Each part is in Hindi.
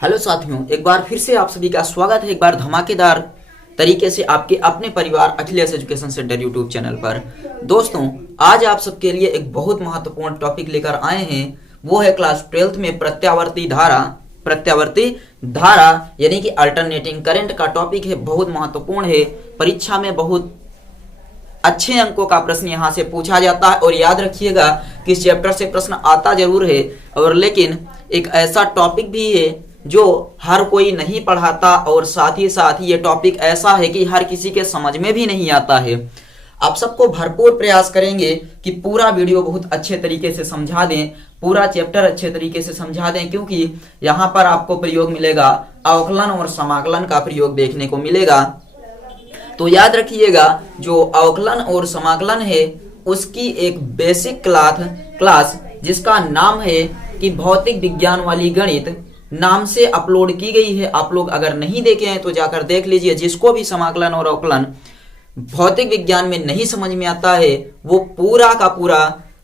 हेलो साथियों, एक बार फिर से आप सभी का स्वागत है एक बार धमाकेदार तरीके से आपके अपने परिवार Akhilesh education centre YouTube channel पर। दोस्तों, आज आप सबके लिए एक बहुत महत्वपूर्ण टॉपिक लेकर आए हैं। वो है क्लास 12th में प्रत्यावर्ती धारा यानी कि अल्टरनेटिंग करंट का टॉपिक है। बहुत महत्वपूर्ण है, परीक्षा में बहुत अच्छे अंकों का प्रश्न यहाँ से पूछा जाता है। और याद रखिएगा कि इस चैप्टर से प्रश्न आता जरूर है, और लेकिन एक ऐसा टॉपिक भी है जो हर कोई नहीं पढ़ाता, और साथ ही ये टॉपिक ऐसा है कि हर किसी के समझ में भी नहीं आता है। आप सबको भरपूर प्रयास करेंगे कि पूरा वीडियो बहुत अच्छे तरीके से समझा दें, पूरा चैप्टर अच्छे तरीके से समझा दें, क्योंकि यहाँ पर आपको प्रयोग मिलेगा, अवकलन और समाकलन का प्रयोग देखने को मिलेगा। तो याद रखिएगा, जो अवकलन और समाकलन है उसकी एक बेसिक क्लास जिसका नाम है कि भौतिक विज्ञान वाली गणित नाम से अपलोड की गई है। आप लोग अगर नहीं देखे हैं तो जाकर देख लीजिए। जिसको भी समाकलन और अवकलन भौतिक विज्ञान में नहीं समझ में आता है वो पूरा का पूरा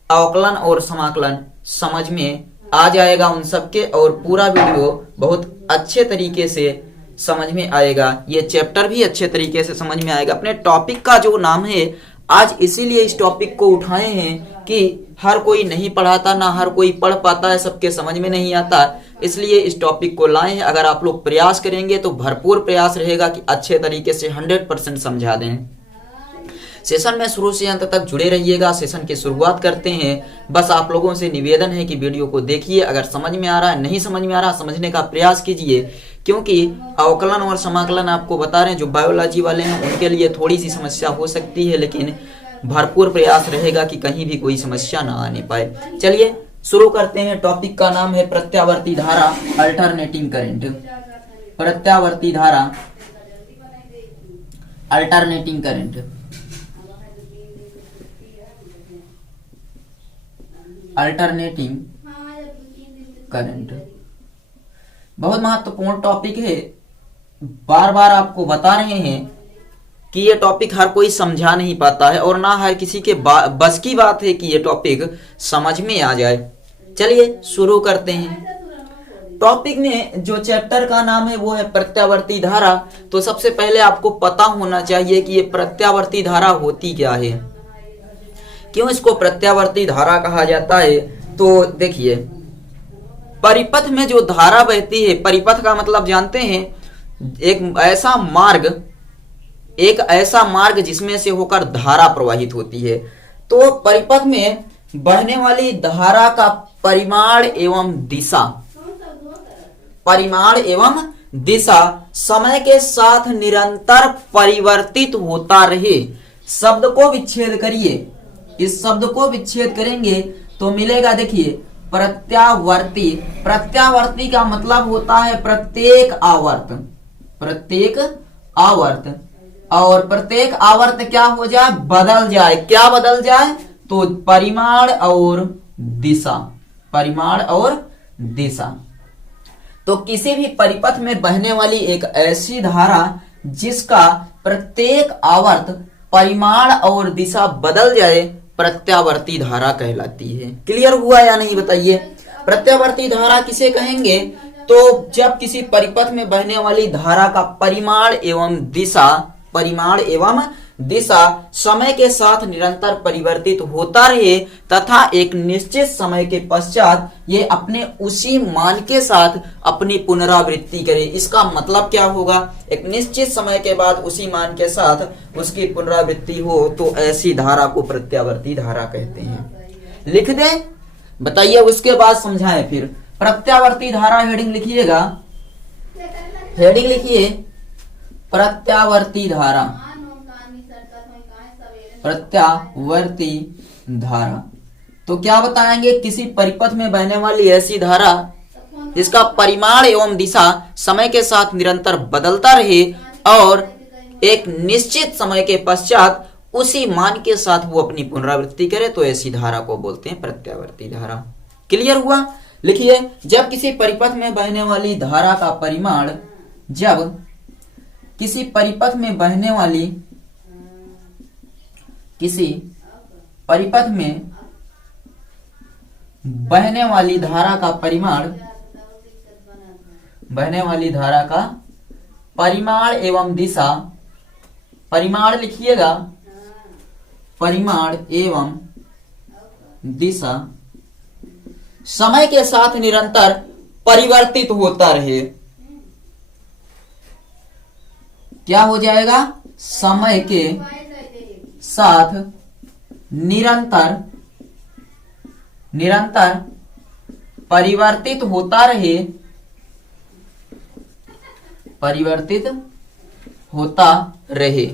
अवकलन और समाकलन समझ में आ जाएगा उन सबके, और पूरा वीडियो बहुत अच्छे तरीके से समझ में आएगा। ये चैप्टर भी अच्छे तरीके से समझ में आएगा। अपने टॉपिक का जो नाम है, आज इसीलिए इस टॉपिक को उठाए हैं कि हर कोई नहीं पढ़ाता, ना हर कोई पढ़ पाता है, सबके समझ में नहीं आता, इसलिए इस टॉपिक को लाए हैं। अगर आप लोग प्रयास करेंगे तो भरपूर प्रयास रहेगा कि अच्छे तरीके से 100% समझा दें। सेशन में शुरू से अंत तक जुड़े रहिएगा। सेशन की शुरुआत करते हैं। बस आप लोगों से निवेदन है कि वीडियो को देखिए, अगर समझ में आ रहा है, नहीं समझ में आ रहा, समझने का प्रयास कीजिए, क्योंकि अवकलन और समाकलन आपको बता रहे हैं, जो बायोलॉजी वाले हैं उनके लिए थोड़ी सी समस्या हो सकती है, लेकिन भरपूर प्रयास रहेगा कि कहीं भी कोई समस्या ना आने पाए। चलिए शुरू करते हैं। टॉपिक का नाम है प्रत्यावर्ती धारा, अल्टरनेटिंग करंट। प्रत्यावर्ती धारा, अल्टरनेटिंग करंट। अल्टरनेटिंग करंट बहुत महत्वपूर्ण टॉपिक है। बार बार आपको बता रहे हैं कि ये टॉपिक हर कोई समझा नहीं पाता है, और ना हर किसी के बस की बात है कि ये टॉपिक समझ में आ जाए। चलिए शुरू करते हैं। टॉपिक में जो चैप्टर का नाम है वो है प्रत्यावर्ती धारा। तो सबसे पहले आपको पता होना चाहिए कि ये प्रत्यावर्ती धारा होती क्या है, क्यों इसको प्रत्यावर्ती धारा कहा जाता है। तो देखिए, परिपथ में जो धारा बहती है, परिपथ का मतलब जानते हैं, एक ऐसा मार्ग जिसमें से होकर धारा प्रवाहित होती है। तो परिपथ में बहने वाली धारा का परिमाण एवं दिशा समय के साथ निरंतर परिवर्तित होता रहे। शब्द को विच्छेद करिए, इस शब्द को विच्छेद करेंगे तो मिलेगा, देखिए, प्रत्यावर्ती। प्रत्यावर्ती का मतलब होता है प्रत्येक आवर्त, और प्रत्येक आवर्त क्या हो जाए, बदल जाए। क्या बदल जाए, तो परिमाण और दिशा। तो किसी भी परिपथ में बहने वाली एक ऐसी धारा जिसका प्रत्येक आवर्त परिमाण और दिशा बदल जाए, प्रत्यावर्ती धारा कहलाती है। क्लियर हुआ या नहीं बताइए। प्रत्यावर्ती धारा किसे कहेंगे, तो जब किसी परिपथ में बहने वाली धारा का परिमाण एवं दिशा समय के साथ निरंतर परिवर्तित होता रहे, तथा एक निश्चित समय के पश्चात ये अपने उसी मान के साथ अपनी पुनरावृत्ति करे। इसका मतलब क्या होगा, एक निश्चित समय के बाद उसी मान के साथ उसकी पुनरावृत्ति हो, तो ऐसी धारा को प्रत्यावर्ती धारा कहते हैं। लिख दें, बताइए, उसके बाद समझाएं फिर। प्रत्यावर्ती धारा हेडिंग लिखिएगा, हेडिंग लिखिए, प्रत्यावर्ती धारा, प्रत्यावर्ती धारा। तो क्या बताएंगे, किसी परिपथ में बहने वाली ऐसी धारा जिसका परिमाण एवं दिशा समय के साथ निरंतर बदलता रहे, और एक निश्चित समय के पश्चात उसी मान के साथ वो अपनी पुनरावृत्ति करे, तो ऐसी धारा को बोलते हैं प्रत्यावर्ती धारा। क्लियर हुआ। लिखिए, जब किसी परिपथ में बहने वाली धारा का परिमाण, जब किसी परिपथ में बहने वाली धारा का परिमाण बहने वाली धारा का परिमाण एवं दिशा, परिमाण लिखिएगा, परिमाण एवं दिशा समय के साथ निरंतर परिवर्तित होता रहे। क्या हो जाएगा? समय के साथ निरंतर परिवर्तित होता रहे, परिवर्तित होता रहे।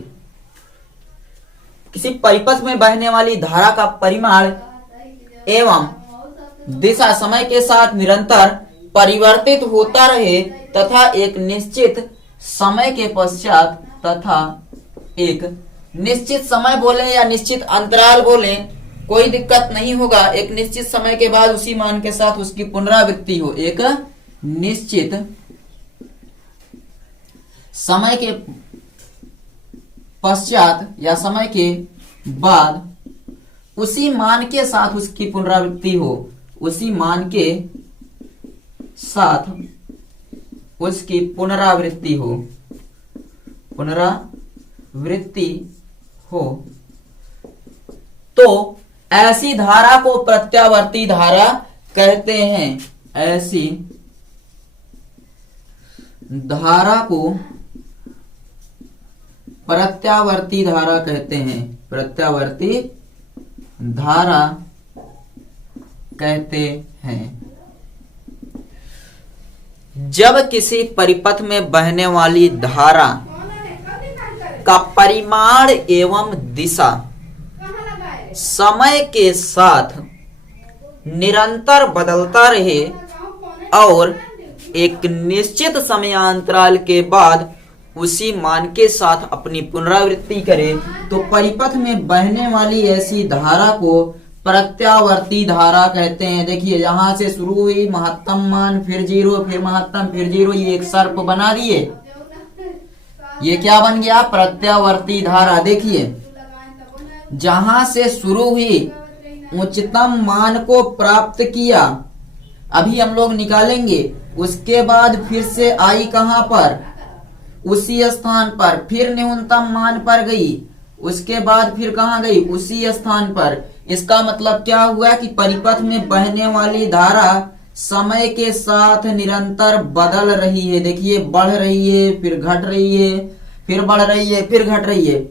किसी परिपथ में बहने वाली धारा का परिमाण एवं दिशा समय के साथ निरंतर परिवर्तित होता रहे तथा एक निश्चित समय के पश्चात, तथा एक निश्चित समय बोले या निश्चित अंतराल बोले, कोई दिक्कत नहीं होगा। एक निश्चित समय के बाद उसी मान के साथ उसकी पुनरावृत्ति हो। एक निश्चित समय के पश्चात या समय के बाद उसी मान के साथ उसकी पुनरावृत्ति हो, उसी मान के साथ उसकी पुनरावृत्ति हो, पुनरावृत्ति हो, तो ऐसी धारा को प्रत्यावर्ती धारा कहते हैं। ऐसी धारा को प्रत्यावर्ती धारा कहते हैं, प्रत्यावर्ती धारा कहते हैं। जब किसी परिपथ में बहने वाली धारा का परिमाण एवं दिशा समय के साथ निरंतर बदलता रहे और एक निश्चित समयांतराल के बाद उसी मान के साथ अपनी पुनरावृत्ति करे, तो परिपथ में बहने वाली ऐसी धारा को प्रत्यावर्ती धारा कहते हैं। देखिए, यहां से शुरू हुई, महत्तम मान, फिर जीरो, फिर महत्तम, फिर जीरो, ये एक सर्प बना दिए। ये क्या बन गया? प्रत्यावर्ती धारा। देखिए, जहां से शुरू हुई, उच्चतम मान को प्राप्त किया, अभी हम लोग निकालेंगे, उसके बाद फिर से आई कहां पर? उसी स्थान पर, फिर न्यूनतम मान पर गई, उसके बाद फिर कहां गई? उसी स्थान पर। इसका मतलब क्या हुआ कि परिपथ में बहने वाली धारा समय के साथ निरंतर बदल रही है। देखिए, बढ़ रही है, फिर घट रही है, फिर बढ़ रही है, फिर घट रही है।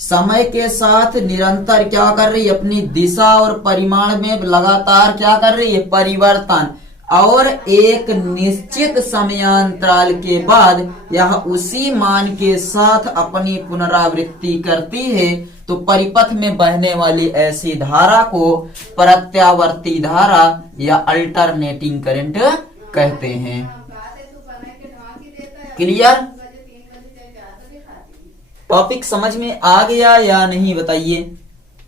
समय के साथ निरंतर क्या कर रही है? अपनी दिशा और परिमाण में लगातार क्या कर रही है? परिवर्तन। और एक निश्चित समयांतराल के बाद यह उसी मान के साथ अपनी पुनरावृत्ति करती है, तो परिपथ में बहने वाली ऐसी धारा को प्रत्यावर्ती धारा या अल्टरनेटिंग करंट कहते हैं। क्लियर? टॉपिक समझ में आ गया या नहीं बताइए।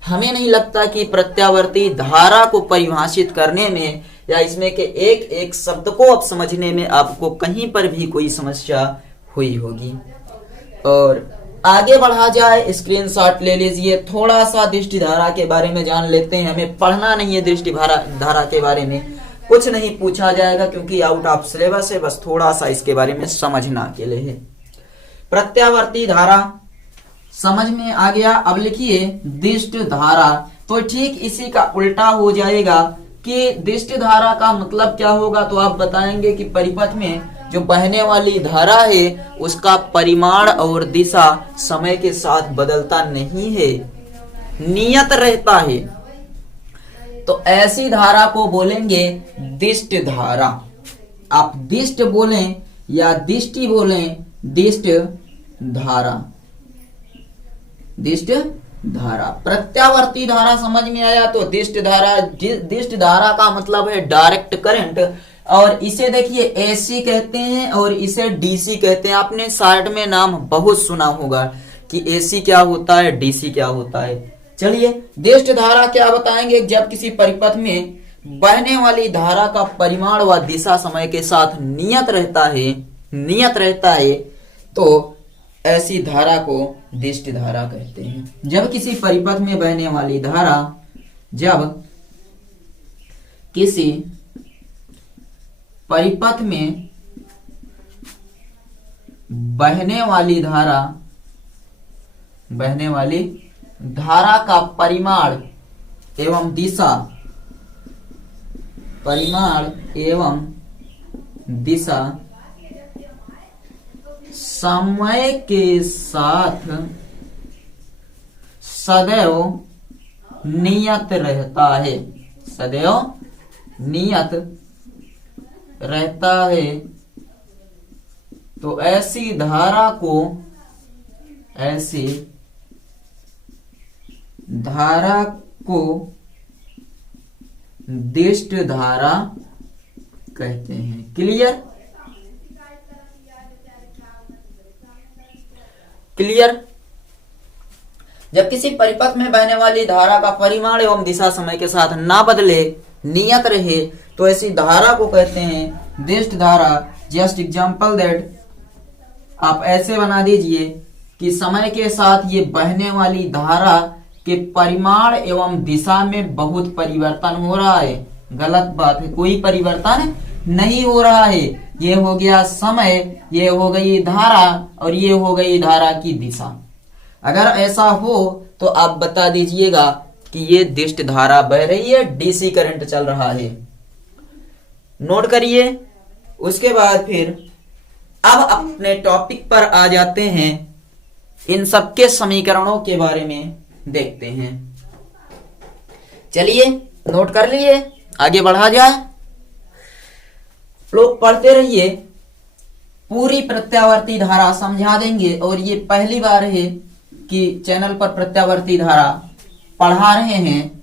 हमें नहीं लगता कि प्रत्यावर्ती धारा को परिभाषित करने में या इसमें के एक एक शब्द को अब समझने में आपको कहीं पर भी कोई समस्या हुई होगी। और आगे बढ़ा जाए, स्क्रीनशॉट ले लीजिए। थोड़ा सा दृष्टि धारा के बारे में जान लेते हैं। हमें पढ़ना नहीं है दृष्टि धारा के बारे में, कुछ नहीं पूछा जाएगा क्योंकि आउट ऑफ सिलेबस है, बस थोड़ा सा इसके बारे में समझना के लिए है। प्रत्यावर्ती धारा समझ में आ गया। अब लिखिए दिष्ट धारा, तो ठीक इसी का उल्टा हो जाएगा कि दिष्ट धारा का मतलब क्या होगा, तो आप बताएंगे कि परिपथ में जो बहने वाली धारा है उसका परिमाण और दिशा समय के साथ बदलता नहीं है, नियत रहता है, तो ऐसी धारा को बोलेंगे दिष्ट धारा। आप दिष्ट बोलें या दिष्टि बोलें, दिष्ट धारा, दिष्ट धारा। प्रत्यावर्ती धारा समझ में आया। तो दिष्ट धारा, दिष्ट धारा का मतलब है डायरेक्ट करंट, और इसे देखिए एसी कहते हैं और इसे डीसी कहते हैं। आपने शार्ट में नाम बहुत सुना होगा कि एसी क्या होता है, डीसी क्या होता है। चलिए, दिष्ट धारा क्या बताएंगे? जब किसी परिपथ में बहने वाली धारा का परिमाण व दिशा समय के साथ नियत रहता है, तो ऐसी धारा को दिष्ट धारा कहते हैं। जब किसी परिपथ में बहने वाली धारा, जब किसी परिपथ में बहने वाली धारा का परिमाण एवं दिशा समय के साथ सदैव नियत रहता है। तो ऐसी धारा को दिष्ट धारा कहते हैं। क्लियर? जब किसी परिपथ में बहने वाली धारा का परिमाण एवं दिशा समय के साथ ना बदले, नियत रहे, तो ऐसी धारा को कहते हैं दिष्ट धारा। जस्ट एग्जांपल दैट, आप ऐसे बना दीजिए कि समय के साथ ये बहने वाली धारा के परिमाण एवं दिशा में बहुत परिवर्तन हो रहा है। गलत बात है, कोई परिवर्तन नहीं हो रहा है। ये हो गया समय, ये हो गई धारा और ये हो गई धारा की दिशा। अगर ऐसा हो तो आप बता दीजिएगा कि ये दिष्ट धारा बह रही है, डीसी करंट चल रहा है। नोट करिए। उसके बाद फिर अब अपने टॉपिक पर आ जाते हैं। इन सबके समीकरणों के बारे में देखते हैं। चलिए नोट कर लिए, आगे बढ़ा जाए। लोग पढ़ते रहिए, पूरी प्रत्यावर्ती धारा समझा देंगे। और ये पहली बार है कि चैनल पर प्रत्यावर्ती धारा पढ़ा रहे हैं।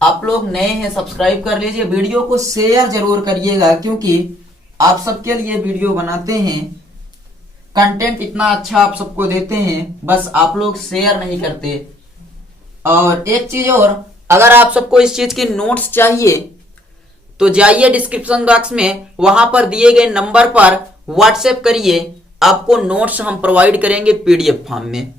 आप लोग नए हैं, सब्सक्राइब कर लीजिए, वीडियो को शेयर जरूर करिएगा, क्योंकि आप सबके लिए वीडियो बनाते हैं, कंटेंट इतना अच्छा आप सबको देते हैं, बस आप लोग शेयर नहीं करते। और एक चीज और, अगर आप सबको इस चीज की नोट्स चाहिए तो जाइए डिस्क्रिप्शन बॉक्स में, वहां पर दिए गए नंबर पर व्हाट्सएप करिए, आपको नोट्स हम प्रोवाइड करेंगे पीडीएफ फॉर्म में।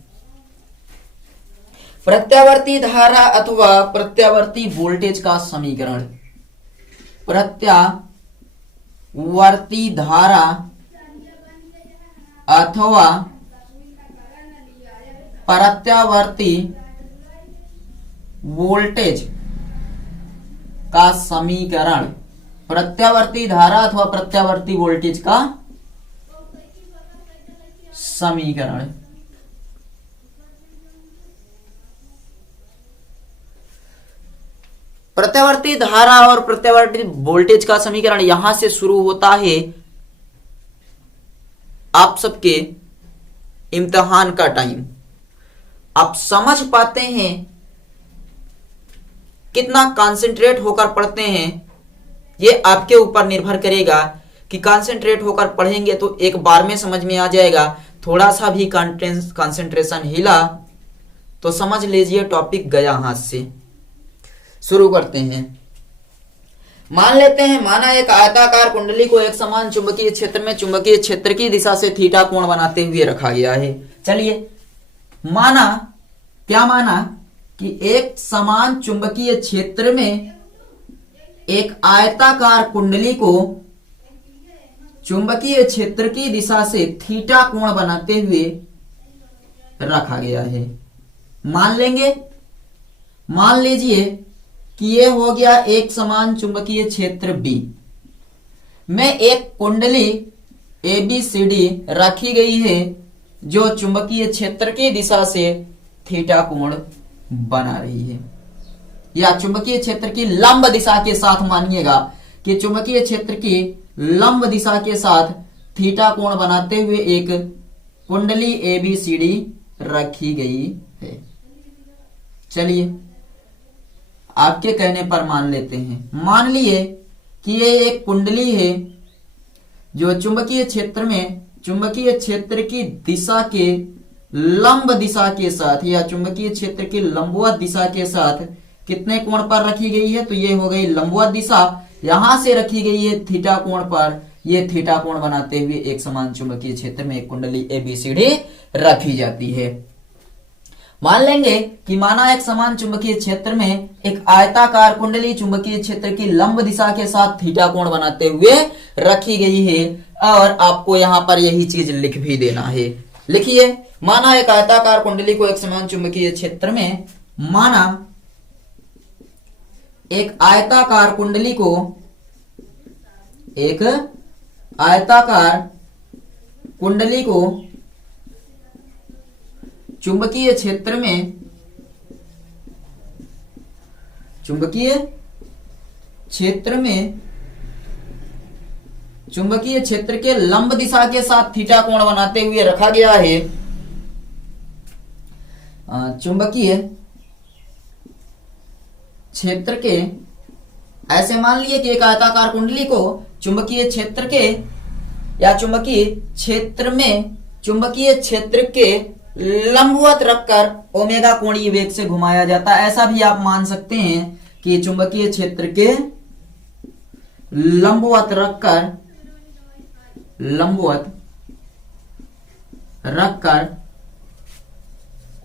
प्रत्यावर्ती धारा अथवा प्रत्यावर्ती वोल्टेज का समीकरण। प्रत्यावर्ती धारा अथवा प्रत्यावर्ती वोल्टेज का समीकरण। प्रत्यावर्ती धारा अथवा प्रत्यावर्ती वोल्टेज का समीकरण। प्रत्यावर्ती धारा और प्रत्यावर्ती वोल्टेज का समीकरण यहां से शुरू होता है आप सबके इम्तिहान का टाइम। आप समझ पाते हैं, कितना कंसंट्रेट होकर पढ़ते हैं, ये आपके ऊपर निर्भर करेगा कि कंसंट्रेट होकर पढ़ेंगे तो एक बार में समझ में आ जाएगा। थोड़ा सा भी कंसंट्रेशन हिला तो समझ लीजिए टॉपिक गया हाथ से। शुरू करते हैं। मान लेते हैं, माना एक आयताकार कुंडली को एक समान चुंबकीय क्षेत्र में चुंबकीय क्षेत्र की दिशा से थीटा कोण बनाते हुए रखा गया है। चलिए माना, क्या माना कि एक समान चुंबकीय क्षेत्र में एक आयताकार कुंडली को चुंबकीय क्षेत्र की दिशा से थीटा कोण बनाते हुए रखा गया है। मान लीजिए कि ये हो गया एक समान चुंबकीय क्षेत्र B में एक कुंडली ABCD रखी गई है जो चुंबकीय क्षेत्र की दिशा से थीटा कोण बना रही है। या चुंबकीय क्षेत्र की लंब दिशा के साथ, मानिएगा कि चुंबकीय क्षेत्र की लंब दिशा के साथ थीटा कोण बनाते हुए एक कुंडली ABCD रखी गई है। चलिए आपके कहने पर मान लेते हैं। मान लिए कि ये एक कुंडली है जो चुंबकीय क्षेत्र में चुंबकीय क्षेत्र की दिशा के लंब दिशा के साथ या चुंबकीय क्षेत्र की लंबवत दिशा के साथ कितने कोण पर रखी गई है, तो ये हो गई लंबवत दिशा, यहां से रखी गई है थीटा कोण पर। ये थीटा कोण बनाते हुए एक समान चुंबकीय क्षेत्र में एक कुंडली ABCD रखी जाती है। मान लेंगे कि माना एक समान चुंबकीय क्षेत्र में एक आयताकार कुंडली चुंबकीय क्षेत्र की लंब दिशा के साथ थीटा कोण बनाते हुए रखी गई है। और आपको यहां पर यही चीज लिख भी देना है। लिखिए, माना एक आयताकार कुंडली को एक समान चुंबकीय क्षेत्र में, माना एक आयताकार कुंडली को, एक आयताकार कुंडली को चुंबकीय क्षेत्र में, चुंबकीय क्षेत्र में, चुंबकीय क्षेत्र के लंब दिशा के साथ थीटा कोण बनाते हुए रखा गया है। चुंबकीय क्षेत्र के, ऐसे मान लिए कि एक आयताकार कुंडली को चुंबकीय क्षेत्र के या चुंबकीय क्षेत्र में, चुंबकीय क्षेत्र के लंबवत रखकर ओमेगा कोणीय वेग से घुमाया जाता है। ऐसा भी आप मान सकते हैं कि चुंबकीय क्षेत्र के लंबवत रखकर, लंबवत रखकर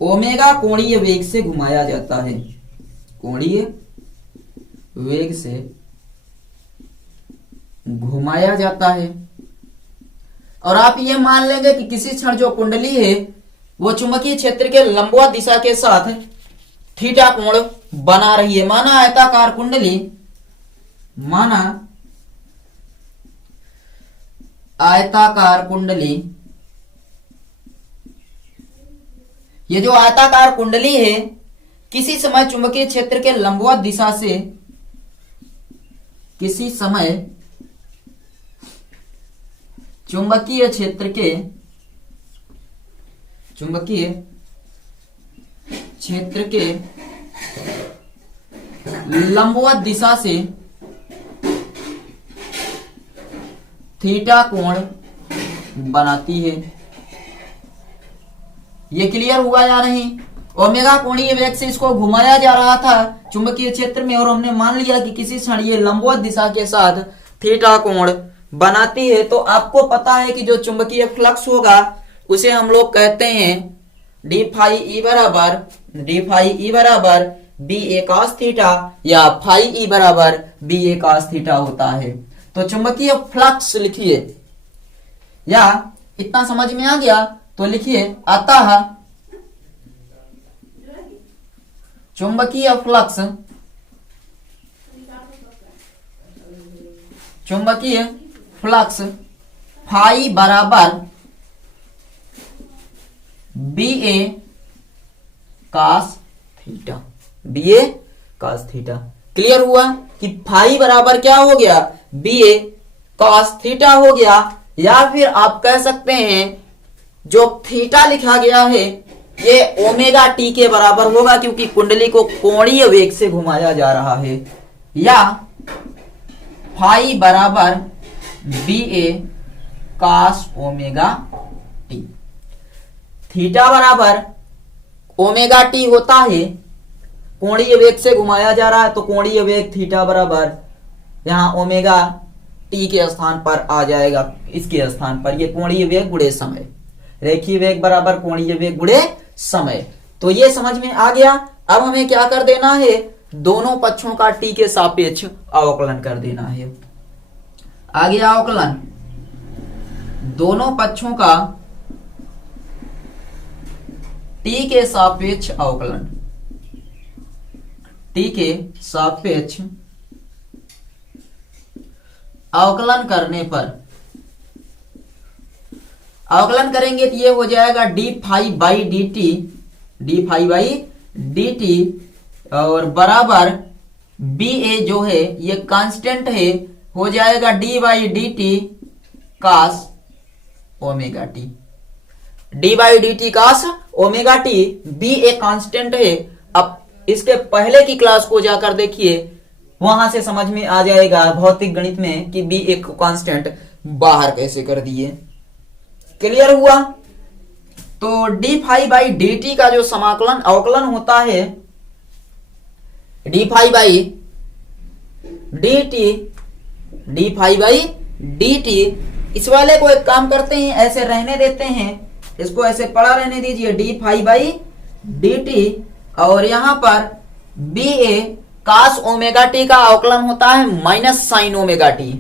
ओमेगा कोणीय वेग से घुमाया जाता है, कोणीय वेग से घुमाया जाता है। और आप ये मान लेंगे कि किसी क्षण जो कुंडली है वो चुंबकीय क्षेत्र के लंबवत दिशा के साथ थीटा कोण बना रही है। माना आयताकार कुंडली, माना आयताकार कुंडली, ये जो आयताकार कुंडली है किसी समय चुंबकीय क्षेत्र के लंबवत दिशा से, किसी समय चुंबकीय क्षेत्र के, चुंबकीय क्षेत्र के लंबवत दिशा से थीटा कोण बनाती है। ये क्लियर हुआ या नहीं? ओमेगा कोणीय वेग से इसको घुमाया जा रहा था चुंबकीय क्षेत्र में, और हमने मान लिया कि किसी क्षण ये लंबवत दिशा के साथ थीटा कोण बनाती है। तो आपको पता है कि जो चुंबकीय फ्लक्स होगा उसे हम लोग कहते हैं डी फाई ई बराबर बी ए कॉस थीटा, या फाई ई बराबर बी ए कॉस थीटा होता है। तो चुंबकीय फ्लक्स लिखिए, या इतना समझ में आ गया तो लिखिए, अतः चुंबकीय फ्लक्स, चुंबकीय फ्लक्स फाई बराबर बी ए कॉस थीटा, बी ए कॉस थीटा। क्लियर हुआ कि फाई बराबर क्या हो गया, बी ए कॉस थीटा हो गया। या फिर आप कह सकते हैं जो थीटा लिखा गया है ये ओमेगा टी के बराबर होगा, क्योंकि कुंडली को कोणीय वेग से घुमाया जा रहा है। या फाई बराबर बी ए कॉस ओमेगा टी, थीटा बराबर ओमेगा टी होता है, कोणीय वेग से घुमाया जा रहा है तो कोणीय वेग थीटा बराबर यहां ओमेगा टी के स्थान पर आ जाएगा, इसके स्थान पर। ये कोणीय वेग गुणे समय, रेखीय वेग बराबर कोणीय वेग गुणे समय। तो ये समझ में आ गया। अब हमें क्या कर देना है, दोनों पक्षों का टी के सापेक्ष अवकलन कर देना है। आ गया अवकलन, दोनों पक्षों का टी के सापेक्ष अवकलन, टी के सापेक्ष अवकलन करने पर, अवकलन करेंगे तो ये हो जाएगा d phi by D t, d phi by D t, और बराबर बी ए जो है ये कांस्टेंट है, हो जाएगा d by D t cos omega T, d by D t cos omega t. B a constant है। अब इसके पहले की क्लास को जाकर देखिए, वहां से समझ में आ जाएगा भौतिक गणित में कि बी एक कांस्टेंट बाहर कैसे कर दिए। क्लियर हुआ? तो D phi by D t का जो समाकलन अवकलन होता है, d phi by D t, d phi by D t, इस वाले को एक काम करते हैं, ऐसे रहने देते हैं, इसको ऐसे पड़ा रहने दीजिए, d phi by D t, और यहां पर B a cos omega T का अवकलन होता है माइनस साइन ओमेगा टी।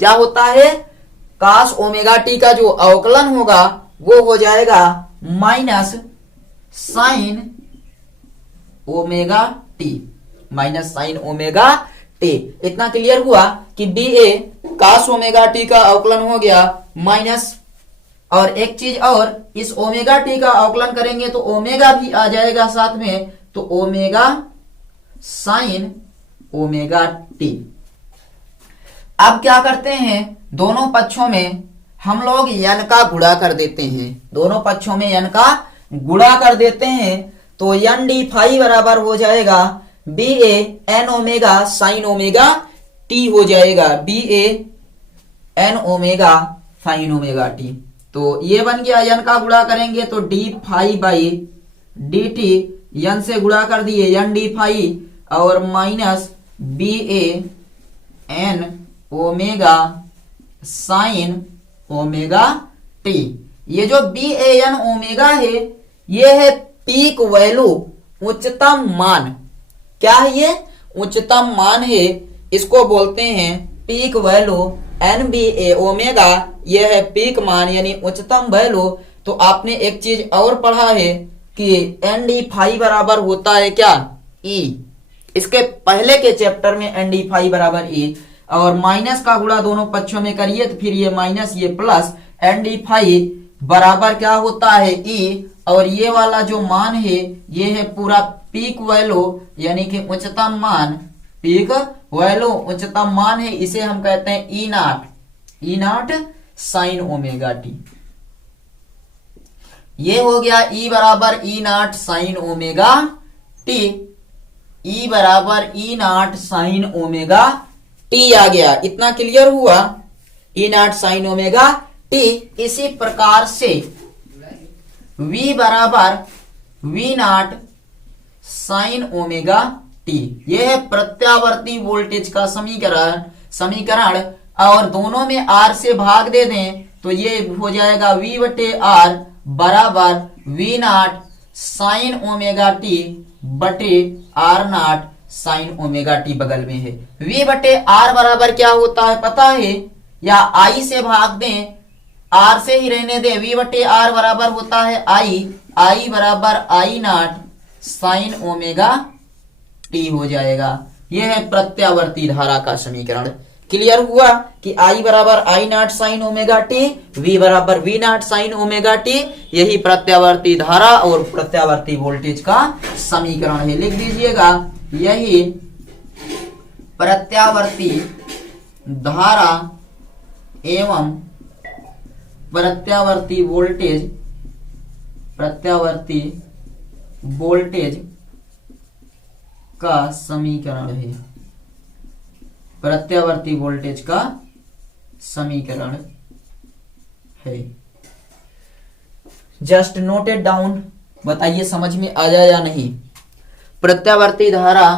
क्या होता है? cos ओमेगा टी का जो अवकलन होगा वो हो जाएगा minus sign omega T, minus sign omega T. इतना क्लियर हुआ कि बी ए cos ओमेगा टी का अवकलन हो गया माइनस, और एक चीज और, इस ओमेगा टी का अवकलन करेंगे तो ओमेगा भी आ जाएगा साथ में, तो ओमेगा साइन ओमेगा टी। अब क्या करते हैं, दोनों पक्षों में हम लोग n का गुणा कर देते हैं, दोनों पक्षों में n का गुणा कर देते हैं, तो n डी फाई बराबर हो जाएगा B A N omega sine omega T हो जाएगा, B A N omega sine omega T. तो ये बन गया, n का गुणा करेंगे तो D phi by D T, n से गुणा कर दिए n डी फाई, और minus B A N omega sine omega T. ये जो बी ए एन ओमेगा है ये है पीक वैल्यू, उच्चतम मान। क्या है ये? उच्चतम मान है, इसको बोलते हैं पीक वैल्यू। एन बी ए ओमेगा ये है पीक मान यानी उच्चतम वैल्यू। तो आपने एक चीज और पढ़ा है कि एन डी फाई बराबर होता है क्या? ई। इसके पहले के चैप्टर में एन डी फाई बराबर ई, और माइनस का गुणा दोनों पक्षों में करिए तो फिर ये माइनस ये प्लस, एन डी फाई बराबर क्या होता है? ई। और ये वाला जो मान है ये है पूरा पीक वैल्यू यानी कि उच्चतम मान, पीक वैल्यू उच्चतम मान है, इसे हम कहते हैं E nought, E nought sine omega T. ये हो गया ई बराबर E nought sine omega T, E बराबर E nought sine omega T आ गया। इतना क्लियर हुआ, E nought sine omega T. इसी प्रकार से v बराबर V not sine omega T, यह है प्रत्यावर्ती वोल्टेज का समीकरण। और दोनों में r से भाग दे दें तो ये हो जाएगा v बटे r बराबर V not sine omega t बटे r naught sine omega t बगल में है। v बटे r बराबर क्या होता है पता है? या i से भाग दें, r से ही रहने दें, v बटे r बराबर होता है i बराबर i not sine omega T हो जाएगा। यह है प्रत्यावर्ती धारा का समीकरण। क्लियर हुआ कि i बराबर i not sine omega T, v बराबर v not sine omega T, यही प्रत्यावर्ती धारा और प्रत्यावर्ती वोल्टेज का समीकरण है। लिख दीजिएगा, यही प्रत्यावर्ती धारा एवं प्रत्यावर्ती वोल्टेज का समीकरण है, प्रत्यावर्ती वोल्टेज का समीकरण है। जस्ट नोट इट डाउन, बताइए समझ में आया या नहीं? प्रत्यावर्ती धारा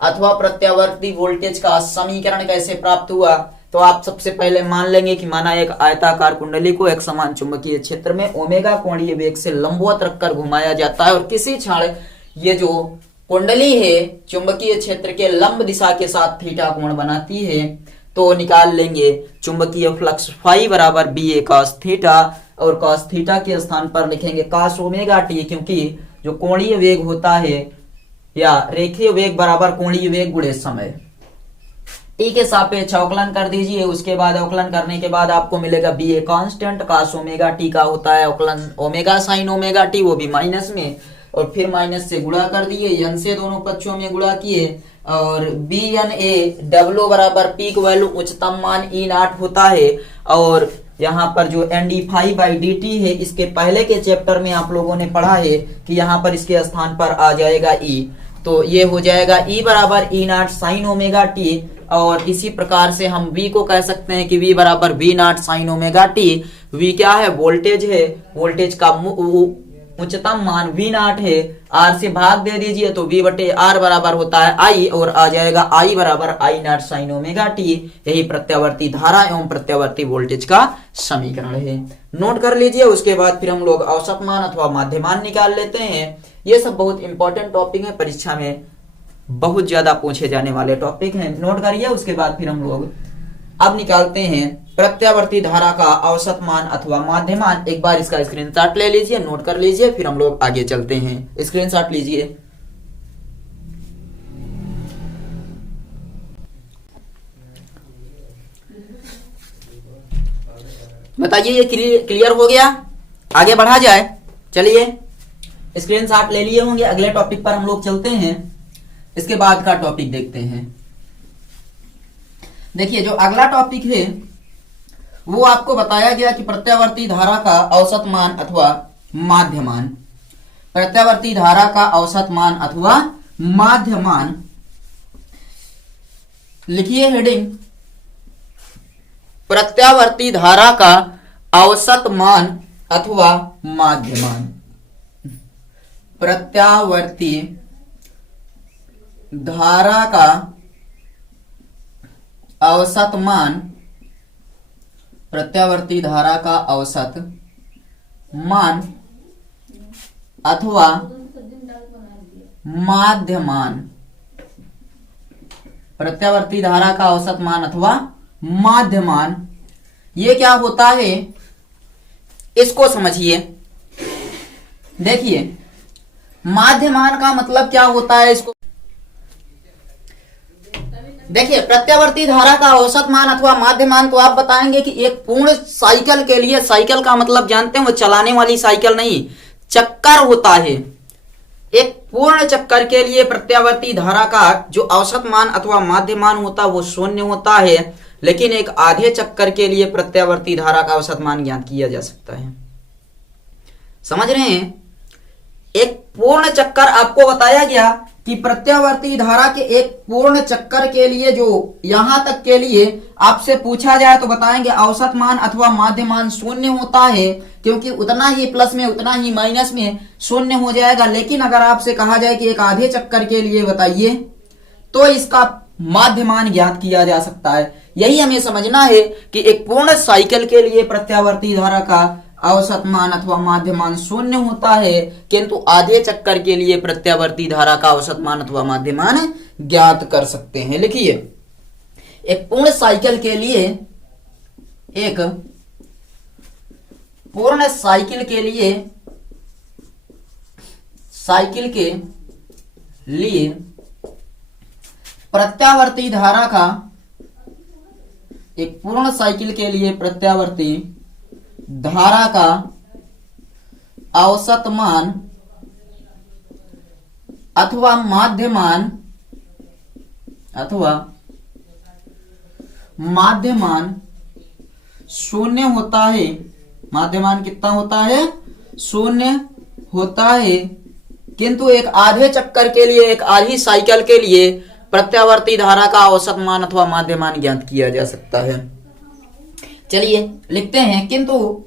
अथवा प्रत्यावर्ती वोल्टेज का समीकरण कैसे प्राप्त हुआ? तो आप सबसे पहले मान लेंगे कि माना एक आयताकार कुंडली को एक समान चुंबकीय क्षेत्र में ओमेगा कोणीय वेग से लंबवत रखकर घुमाया जाता है, और किसी क्षण ये जो कुंडली है चुंबकीय क्षेत्र के लंब दिशा के साथ थीटा कोण बनाती है। तो निकाल लेंगे चुंबकीय फ्लक्स फाई बराबर बी ए कॉस थीटा, और कॉस थीटा के स्थान पर लिखेंगे कॉस ओमेगा टी, क्योंकि जो कोणीय वेग होता है या रेखीय वेग बराबर कोणीय वेग गुणे समय। टी के सापेक्ष अवकलन कर दीजिए, उसके बाद अवकलन करने के बाद आपको मिलेगा B a constant, cos omega T का होता है अवकलन ओमेगा साइन ओमेगा टी, वो भी माइनस में, और फिर माइनस से गुणा कर दिए, एन से दोनों पक्षों में गुणा किए, और बी एन ए डब्ल्यू बराबर पीक वैल्यू उच्चतम मान ई नॉट होता है। और यहाँ पर जो N d phi by D t है, इसके पहले के चैप्टर में आप लोगों ने पढ़ा है कि यहाँ पर इसके स्थान पर आ जाएगा ई, तो ये हो जाएगा ई बराबर E nought sine omega T. और इसी प्रकार से हम v को कह सकते हैं कि v बराबर v not sine omega T. v क्या है? वोल्टेज है, वोल्टेज का उच्चतम मान v नॉट है, r से भाग दे दीजिए तो v बटे r बराबर होता है i, और आ जाएगा i बराबर i not sine omega T. यही प्रत्यावर्ती धारा एवं प्रत्यावर्ती वोल्टेज का समीकरण है। नोट कर लीजिए, उसके बाद फिर हम लोग औसत मान अथवा माध्यमान निकाल लेते हैं। ये सब बहुत इंपॉर्टेंट टॉपिक है, परीक्षा में बहुत ज्यादा पूछे जाने वाले टॉपिक हैं। नोट करिए, उसके बाद फिर हम लोग अब निकालते हैं प्रत्यावर्ती धारा का औसत मान अथवा माध्यमान। एक बार इसका स्क्रीनशॉट ले लीजिए, नोट कर लीजिए, फिर हम लोग आगे चलते हैं। स्क्रीनशॉट लीजिए। बताइए ये क्लियर हो गया? आगे बढ़ा जाए? चलिए स्क्रीनशॉट ले लिए होंगे। अगले टॉपिक पर हम लोग चलते हैं। इसके बाद का टॉपिक देखते हैं। देखिए जो अगला टॉपिक है वो आपको बताया गया कि प्रत्यावर्ती धारा का औसत मान अथवा माध्य मान। प्रत्यावर्ती धारा का औसत मान अथवा माध्य मान, लिखिए हेडिंग, प्रत्यावर्ती धारा का औसत मान अथवा माध्य मान। प्रत्यावर्ती धारा का औसत मान, प्रत्यावर्ती धारा का औसत मान अथवा माध्य मान। प्रत्यावर्ती धारा का औसत मान अथवा माध्य मान, ये क्या होता है इसको समझिए। देखिए माध्य मान का मतलब क्या होता है इसको देखिए। प्रत्यावर्ती धारा का औसत मान अथवा माध्य मान तो आप बताएंगे कि एक पूर्ण साइकिल के लिए, साइकिल का मतलब जानते हैं वो चलाने वाली साइकिल नहीं, चक्कर होता है। एक पूर्ण चक्कर के लिए प्रत्यावर्ती धारा का जो औसत मान अथवा माध्य मान होता है वो शून्य होता है, लेकिन एक आधे चक्कर के लिए प्रत्यावर्ती धारा का औसत मान ज्ञात किया जा सकता है। समझ रहे हैं? एक पूर्ण चक्कर आपको बताया गया कि प्रत्यावर्ती धारा के एक पूर्ण चक्कर के लिए जो यहां तक के लिए आपसे पूछा जाए तो बताएंगे औसत मान अथवा माध्य मान शून्य होता है, क्योंकि उतना ही प्लस में उतना ही माइनस में शून्य हो जाएगा। लेकिन अगर आपसे कहा जाए कि एक आधे चक्कर के लिए बताइए तो इसका माध्य मान ज्ञात किया जा सकता है। यही हमें समझना है कि एक पूर्ण साइकिल के लिए प्रत्यावर्ती धारा का औसत मान अथवा माध्य मान शून्य होता है, किंतु आधे चक्कर के लिए प्रत्यावर्ती धारा का औसत मान अथवा माध्य मान ज्ञात कर सकते हैं। लिखिए एक पूर्ण साइकिल के लिए, एक पूर्ण साइकिल के लिए, साइकिल के लिए प्रत्यावर्ती धारा का, एक पूर्ण साइकिल के लिए प्रत्यावर्ती धारा का औसत मान अथवा माध्य मान, अथवा माध्य मान शून्य होता है। माध्य मान कितना होता है? शून्य होता है, किंतु एक आधे चक्कर के लिए, एक आधी साइकिल के लिए प्रत्यावर्ती धारा का औसत मान अथवा माध्य मान ज्ञात किया जा सकता है। चलिए लिखते हैं, किंतु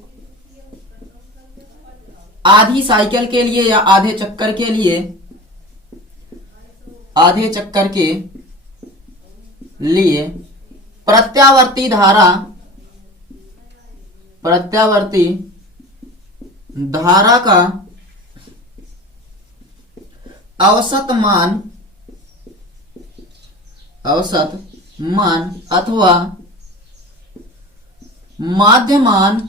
आधी साइकिल के लिए या आधे चक्कर के लिए, आधे चक्कर के लिए प्रत्यावर्ती धारा, प्रत्यावर्ती धारा का औसत मान, औसत मान अथवा माध्य मान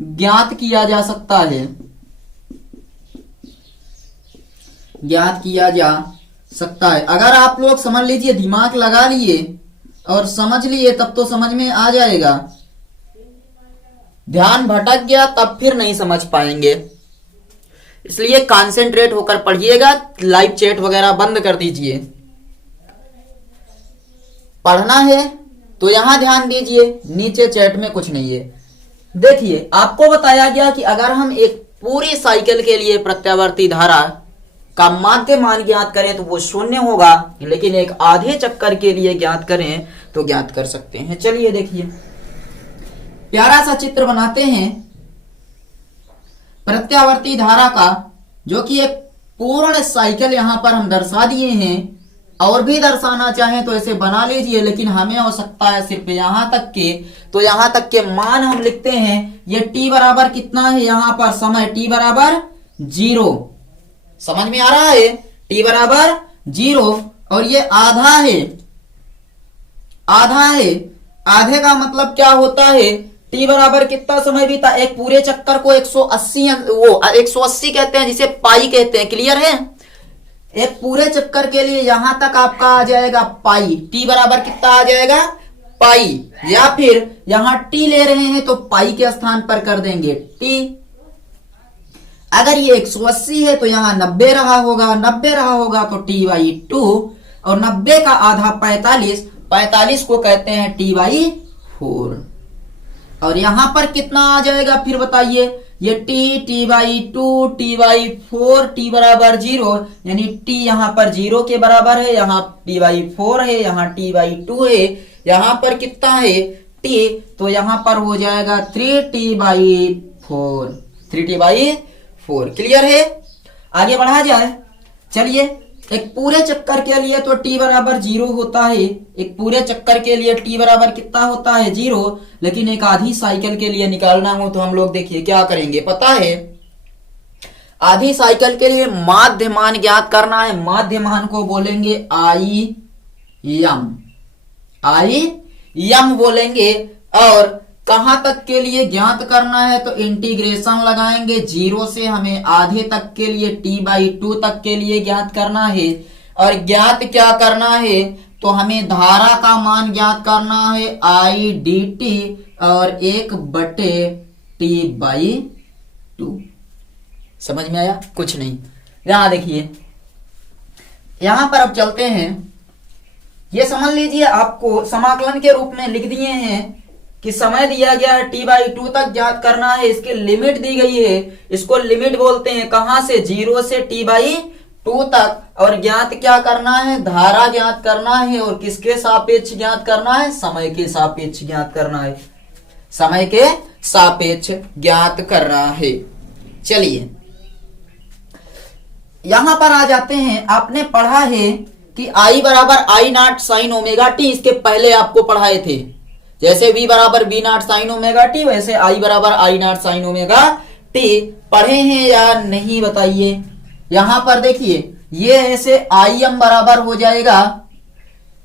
ज्ञात किया जा सकता है, ज्ञात किया जा सकता है। अगर आप लोग समझ लीजिए, दिमाग लगा लिए और समझ लिए तब तो समझ में आ जाएगा। ध्यान भटक गया तब फिर नहीं समझ पाएंगे। इसलिए कंसंट्रेट होकर पढ़िएगा। लाइव चैट वगैरह बंद कर दीजिए। पढ़ना है तो यहां ध्यान दीजिए, नीचे चैट में कुछ नहीं है। देखिए आपको बताया गया कि अगर हम एक पूरी साइकिल के लिए प्रत्यावर्ती धारा का माध्य मान ज्ञात करें तो वो शून्य होगा, लेकिन एक आधे चक्कर के लिए ज्ञात करें तो ज्ञात कर सकते हैं। चलिए देखिए प्यारा सा चित्र बनाते हैं प्रत्यावर्ती धारा का, जो कि एक पूर्ण साइकिल यहां पर हम दर्शा दिए हैं। और भी दर्शाना चाहें तो ऐसे बना लीजिए, लेकिन हमें आवश्यकता है सिर्फ यहां तक के। तो यहां तक के मान हम लिखते हैं। ये t बराबर कितना है, यहां पर समय t बराबर 0। समझ में आ रहा है? t बराबर 0 और ये आधा है, आधा है। आधे का मतलब क्या होता है, टी बराबर कितना समय बीता, एक पूरे चक्कर को 180 वो 180 कहते हैं, जिसे पाई कहते हैं। क्लियर है? एक पूरे चक्कर के लिए यहां तक आपका आ जाएगा पाई, टी बराबर कितना आ जाएगा पाई, या फिर यहां टी ले रहे हैं तो पाई के स्थान पर कर देंगे टी। अगर ये 180 है तो यहां 90 रहा होगा, 90 रहा होगा तो टी बाई 2, और 90 का आधा 45, 45 को कहते हैं टी बाई 4। और यहां पर कितना आ जाएगा फिर बताइए, ये T by 2, T by 4, T बराबर 0, यानी टी यहां पर 0 के बराबर है, यहां टी बाई 4 है, यहां टी बाई 2 है, यहां पर कितना है टी, तो यहां पर हो जाएगा 3t by 4, 3t by 4। Clear है? आगे बढ़ा जाए। चलिए, एक पूरे चक्कर के लिए तो t बराबर 0 होता है, एक पूरे चक्कर के लिए t बराबर कितना होता है 0, लेकिन एक आधी साइकिल के लिए निकालना हो तो हम लोग देखिए क्या करेंगे, पता है आधी साइकिल के लिए माध्यमान ज्ञात करना है। माध्यमान को बोलेंगे आई यम बोलेंगे, और कहां तक के लिए ज्ञात करना है तो इंटीग्रेशन लगाएंगे, 0 से हमें आधे तक के लिए t बाई 2 तक के लिए ज्ञात करना है। और ज्ञात क्या करना है तो हमें धारा का मान ज्ञात करना है आई डी टी, और 1/t बाई 2। समझ में आया? कुछ नहीं। यहां देखिए, यहां पर अब चलते हैं, ये समझ लीजिए आपको समाकलन के रूप में लिख दिए हैं कि समय दिया गया है t बाई 2 तक ज्ञात करना है, इसकी लिमिट दी गई है, इसको लिमिट बोलते हैं, कहां से 0 से t बाई 2 तक, और ज्ञात क्या करना है, धारा ज्ञात करना है, और किसके सापेक्ष ज्ञात करना है, समय के सापेक्ष ज्ञात करना है, समय के सापेक्ष ज्ञात कर रहा है। चलिए यहां पर आ जाते हैं। आपने पढ़ा है कि I बराबर I not sine omega t, इसके पहले आपको पढ़ाए थे, जैसे V बराबर V naught sine omega t, वैसे I बराबर I not sine omega t पढ़े हैं या नहीं बताइए। यहां पर देखिए, ये ऐसे आई एम बराबर हो जाएगा,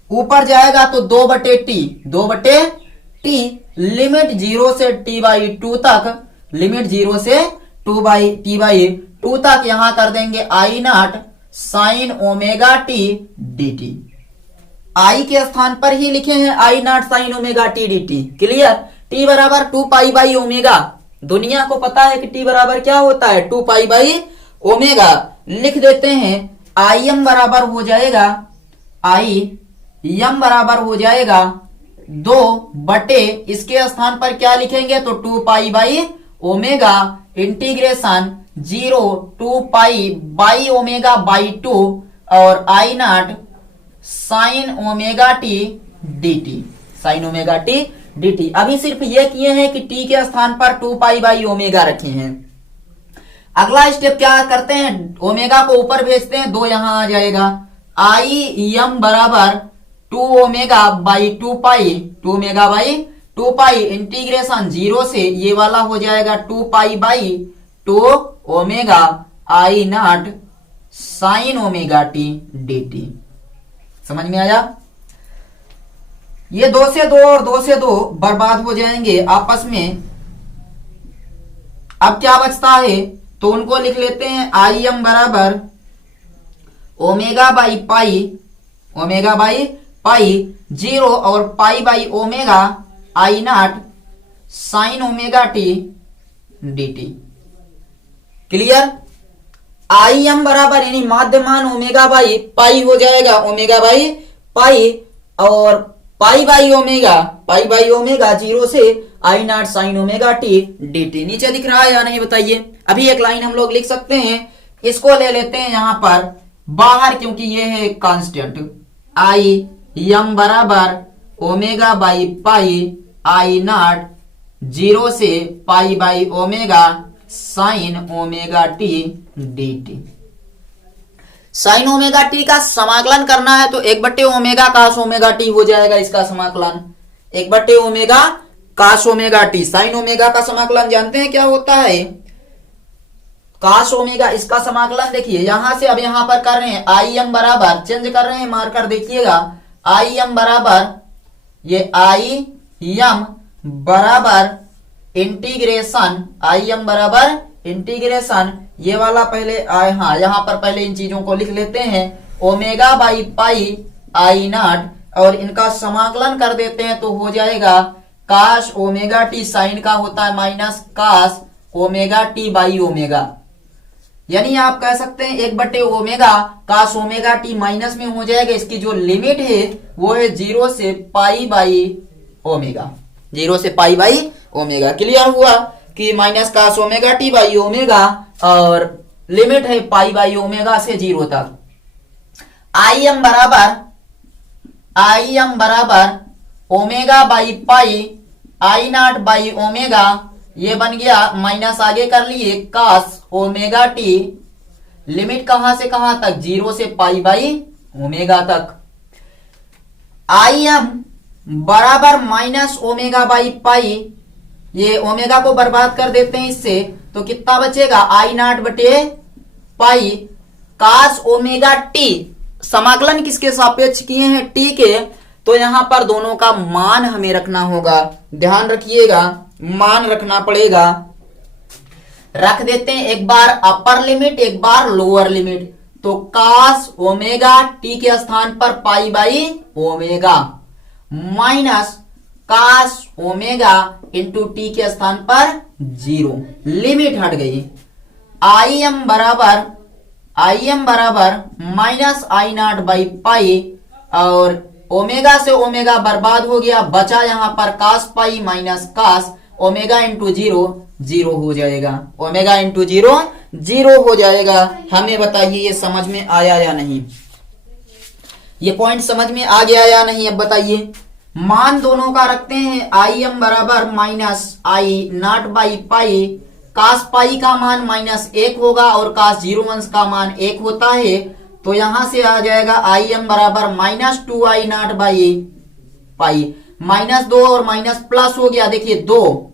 ऊपर जाएगा तो 2/t, लिमिट 0 से t बाई 2 तक, लिमिट 0 से t बाई 2 तक यहां कर देंगे I not sine omega T D T. I के स्थान पर ही लिखे हैं I not sine omega T D T. Clear? T बराबर 2 पाई बाई ओमेगा, दुनिया को पता है कि टी बराबर क्या होता है, 2 पाई बाई ओमेगा। लिख देते हैं आई एम बराबर हो जाएगा, आई एम बराबर हो जाएगा 2 इसके स्थान पर क्या लिखेंगे तो 2 pi by omega integration 0 2 pi by omega by 2, और I not sine omega T D T, sine omega T D T. अभी सिर्फ ये किए हैं कि टी के स्थान पर 2 पाई बाई ओमेगा रखे हैं। अगला स्टेप क्या करते हैं, ओमेगा को ऊपर भेजते हैं, 2 यहां आ जाएगा, आई एम बराबर 2 omega by 2 pi, 2 omega by 2 pi integration 0 से ये वाला हो जाएगा 2 pi by 2 omega I not sine omega T D T. समझ में आया? ये 2 से 2 और 2 से 2 बर्बाद हो जाएंगे आपस में। अब क्या बचता है तो उनको लिख लेते हैं, आई एम बराबर omega by pi, omega by pi 0 और पाई by omega I not sine omega T D T. Clear? I am बराबर यानी माध्यमान ओमेगा बाई पाई हो जाएगा, ओमेगा बाई पाई, और पाई बाई ओमेगा 0 से I not sine omega T D T. नीचे दिख रहा है या नहीं बताइए? अभी एक लाइन हम लोग लिख सकते हैं, इसको ले लेते हैं यहां पर बाहर, क्योंकि ये है कांस्टेंट। आई एम बराबर omega by pi I not 0 से पाई by omega sine omega T D T. Sine omega T का समाकलन करना है तो 1/ओमेगा कास ओमेगा टी हो जाएगा इसका समाकलन, 1/ओमेगा cos omega T. Sine omega का समाकलन जानते हैं क्या होता है, कास ओमेगा, इसका समाकलन देखिए यहां से अब यहां पर कर रहे हैं, आई एम बराबर चेंज कर रहे हैं मार्कर, देखिएगा आई एम बराबर ये आई एम बराबर इंटीग्रेशन, आई एम बराबर इंटीग्रेशन, ये वाला पहले हाँ यहाँ पर पहले इन चीजों को लिख लेते हैं, omega by pi I not, और इनका समाकलन कर देते हैं तो हो जाएगा काश ओमेगा टी, साइन का होता है माइनस काश ओमेगा टी बाई ओमेगा, यानी आप कह सकते हैं 1/ओमेगा काश ओमेगा टी माइनस में हो जाएगा। इसकी जो लिमिट है वो है 0 से पाई बाई ओमेगा, 0 से पाई बाई ओमेगा। क्लियर हुआ कि माइनस काश ओमेगा टी बाई ओमेगा और लिमिट है पाई बाई ओमेगा से 0 तक। आई एम बराबर omega by pi I nought by omega, ये बन गया माइनस आगे कर लिए काश ओमेगा टी, लिमिट कहां से कहां तक, 0 से पाई बाई ओमेगा तक। आई एम बराबर माइनस ओमेगा बाई पाई, ये ओमेगा को बर्बाद कर देते हैं इससे, तो कितना बचेगा आई नॉट बटे पाई काश ओमेगा टी, समाकलन किसके सापेक्ष किए हैं, टी के, तो यहां पर दोनों का मान हमें रखना होगा, ध्यान रखिएगा मान रखना पड़ेगा। रख देते हैं एक बार अपर लिमिट एक बार लोअर लिमिट, तो काश ओमेगा टी के स्थान पर पाई बाई ओमेगा माइनस काश ओमेगा इंटू टी के स्थान पर 0, लिमिट हट गई। आई एम बराबर माइनस आई नॉट बाई पाई, और ओमेगा से ओमेगा बर्बाद हो गया, बचा यहां पर काश पाई माइनस काश ओमेगा इंटू 0 हो जाएगा, ओमेगा इंटू 0 हो जाएगा। हमें बताइए ये समझ में आया या नहीं, ये पॉइंट समझ में आ गया या नहीं, अब बताइए। मान दोनों का रखते हैं, आई एम बराबर माइनस आई नॉट बाई पाई, काश पाई का मान -1 होगा और काश 0 अंश का मान 1 होता है, तो यहां से आ जाएगा आई एम बराबर -2 आई नॉट बाई पाई, -2 और माइनस प्लस हो गया, देखिए 2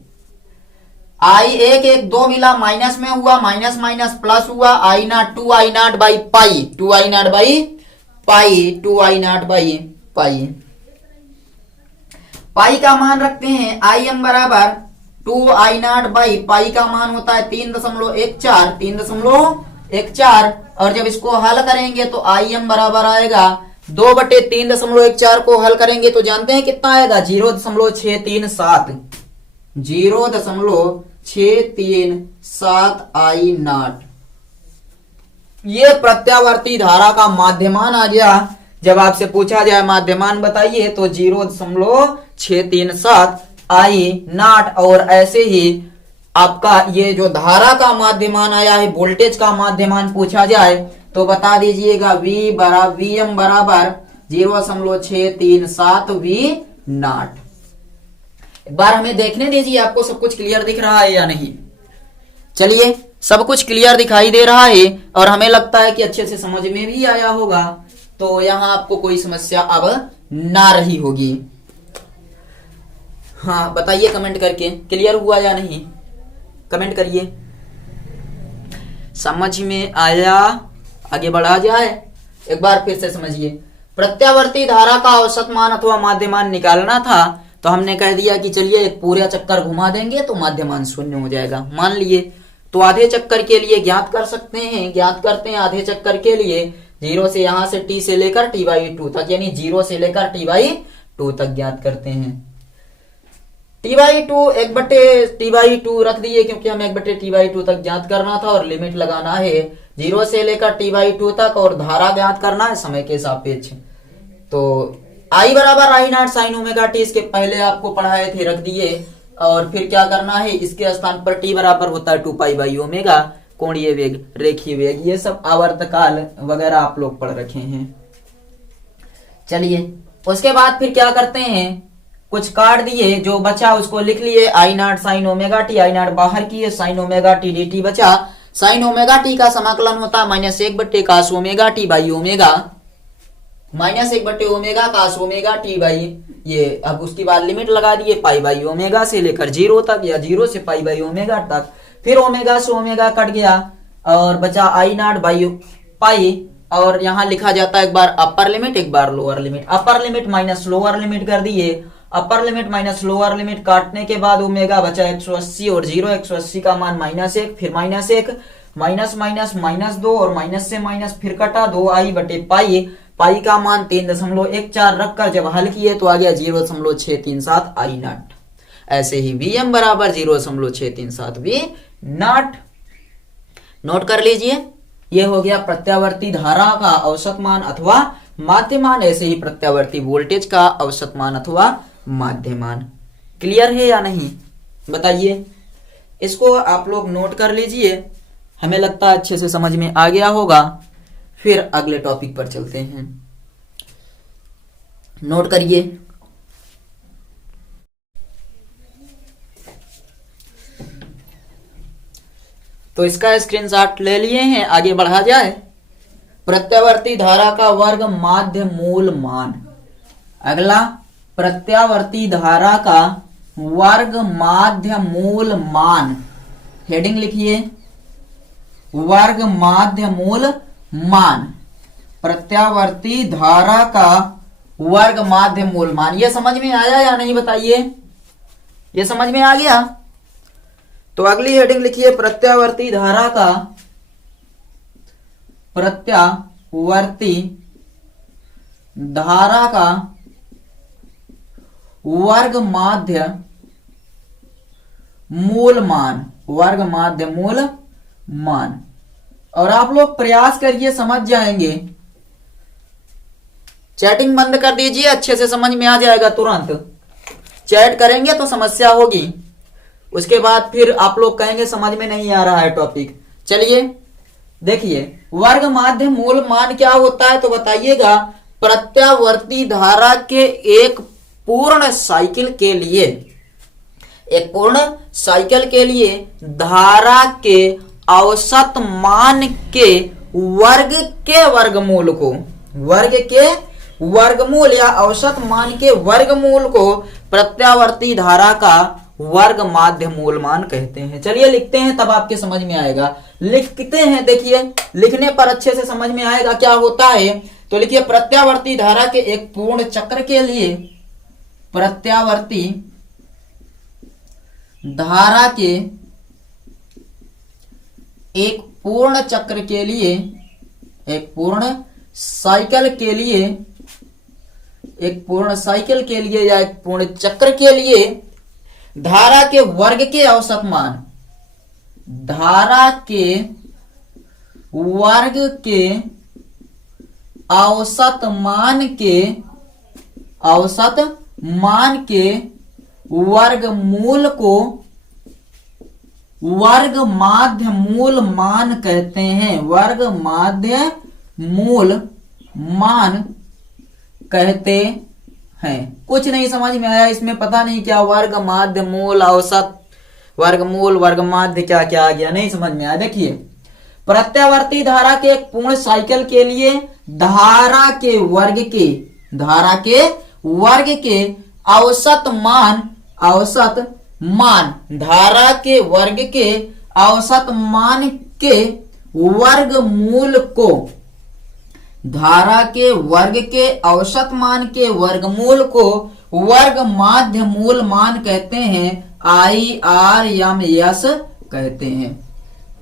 आई 1 मिला, माइनस में हुआ, माइनस माइनस प्लस हुआ, I nought 2 I nought by pi, 2 I nought by pi, pi का मान रखते हैं, आई एम बराबर 2 आई नॉट बाई पाई का मान होता है 3.14, और जब इसको हल करेंगे तो आई एम बराबर आएगा 2/3.14 को हल करेंगे तो जानते हैं कितना आएगा, 0.637 आई नॉट। ये प्रत्यावर्ती धारा का माध्यमान आ गया। जब आपसे पूछा जाए माध्यमान बताइए तो 0.637 आई नॉट, और ऐसे ही आपका ये जो धारा का माध्यमान आया है, वोल्टेज का माध्यमान पूछा जाए तो बता दीजिएगा वी एम बराबर 0.637 वी नॉट। एक बार हमें देखने दीजिए आपको सब कुछ क्लियर दिख रहा है या नहीं। चलिए, सब कुछ क्लियर दिखाई दे रहा है और हमें लगता है कि अच्छे से समझ में भी आया होगा, तो यहां आपको कोई समस्या अब ना रही होगी। हाँ बताइए कमेंट करके क्लियर हुआ या नहीं, कमेंट करिए। समझ में आया, आगे बढ़ा जाए। एक बार फिर से समझिए, प्रत्यावर्ती धारा का औसत मान अथवा माध्यमान निकालना था, तो हमने कह दिया कि चलिए एक पूरा चक्कर घुमा देंगे तो माध्यमान 0 हो जाएगा, मान लिए। तो आधे चक्कर के लिए ज्ञात कर सकते हैं, ज्ञात करते हैं आधे चक्कर के लिए 0 से यहां से t से लेकर t/2 तक, यानी 0 से लेकर t/2 तक ज्ञात करते हैं। t/2 1/t/2 रख दिए क्योंकि हमें 1/t/2 तक ज्ञात करना था और लिमिट लगाना है 0 से लेकर t/2 तक, और धारा ज्ञात करना है समय के सापेक्ष। तो I बराबर I not sine omega t, इसके पहले आपको पढ़ाए थे, रख दिए। और फिर क्या करना है, इसके स्थान पर t बराबर होता है 2π/ओमेगा, कोणीय वेग, रेखीय वेग, ये सब आवर्तकाल वगैरह आप लोग पढ़ रखे हैं। चलिए उसके बाद फिर क्या करते हैं, कुछ काट दिए, जो बचा उसको लिख लिए, I not sine omega T, I nought बाहर किए, साइन ओमेगा टी dt बचा। साइन ओमेगा टी का समाकलन होता है -1 cos omega T by omega, -1 omega cos omega T by ये। अब उसके बाद लिमिट लगा दिए π/ओमेगा से लेकर 0 तक, या 0 से π/ओमेगा तक। फिर ओमेगा से ओमेगा कट गया और बचा आई नॉट बाई पाई, और यहां लिखा जाता है एक बार अपर लिमिट एक बार lower limit, upper limit minus lower limit कर दिए, upper limit minus lower limit काटने के बाद ओमेगा बचा 180 और 0, 180 का मान -1, फिर -1, माइनस माइनस -2 और माइनस से माइनस फिर कटा 2i बटे पाई, पाई का मान 3.14 रखकर जब हल किए तो आ गया 0.637 आई नॉट। ऐसे ही Vm बराबर 0.637 वी नॉट। नोट कर लीजिए, यह हो गया प्रत्यावर्ती धारा का औसत मान अथवा माध्य मान, ऐसे ही प्रत्यावर्ती वोल्टेज का औसत मान अथवा माध्य मान। क्लियर है या नहीं बताइए। इसको आप लोग नोट कर लीजिए, हमें लगता है अच्छे से समझ में आ गया होगा। फिर अगले टॉपिक पर चलते हैं, नोट करिए। तो इसका स्क्रीनशॉट ले लिए हैं, आगे बढ़ा जाए। प्रत्यावर्ती धारा का वर्ग माध्य मूल मान। अगला, प्रत्यावर्ती धारा का वर्ग माध्य मूल मान। हेडिंग लिखिए, वर्ग माध्य मूल मान। प्रत्यावर्ती धारा का वर्ग माध्य मूल मान। यह समझ में आया या नहीं बताइए, यह समझ में आ गया। तो अगली हेडिंग लिखिए, प्रत्यावर्ती धारा का, प्रत्यावर्ती धारा का वर्ग माध्य मूल मान, वर्ग माध्य मूल मान। और आप लोग प्रयास करिए, समझ जाएंगे। चैटिंग बंद कर दीजिए, अच्छे से समझ में आ जाएगा तुरंत। चैट करेंगे तो समस्या होगी, उसके बाद फिर आप लोग कहेंगे समझ में नहीं आ रहा है टॉपिक। चलिए देखिए, वर्ग माध्य मूल मान क्या होता है तो बताइएगा। प्रत्यावर्ती धारा के एक पूर्ण साइकिल के लिए, एक पूर्ण साइकिल के लिए धारा के औसत मान के वर्ग के वर्गमूल को, वर्ग के वर्गमूल या औसत मान के वर्गमूल को प्रत्यावर्ती धारा का वर्ग माध्य मूल मान कहते हैं। चलिए लिखते हैं, तब आपके समझ में आएगा। लिखते हैं, देखिए लिखने पर अच्छे से समझ में आएगा क्या होता है। तो लिखिए, प्रत्यावर्ती धारा के एक पूर्ण चक्र के लिए, प्रत्यावर्ती धारा के एक पूर्ण चक्र के लिए, एक पूर्ण साइकिल के लिए, एक पूर्ण साइकिल के लिए या एक पूर्ण चक्र के लिए धारा के वर्ग के औसत मान, धारा के वर्ग के औसत मान के, औसत मान के वर्गमूल को वर्ग माध्य मूल मान कहते हैं। वर्ग माध्य मूल मान कहते हैं। कुछ नहीं समझ में आया इसमें, पता नहीं क्या वर्ग माध्य मूल औसत वर्गमूल वर्ग माध्य क्या क्या आ गया, नहीं समझ में आया। देखिए, प्रत्यावर्ती धारा के एक पूर्ण साइकिल के लिए धारा के वर्ग के, धारा के वर्ग के औसत मान, औसत मान, धारा के वर्ग के औसत मान के वर्गमूल को, धारा के वर्ग के औसत मान के वर्गमूल को वर्ग माध्य मूल मान कहते हैं। IRMS कहते हैं।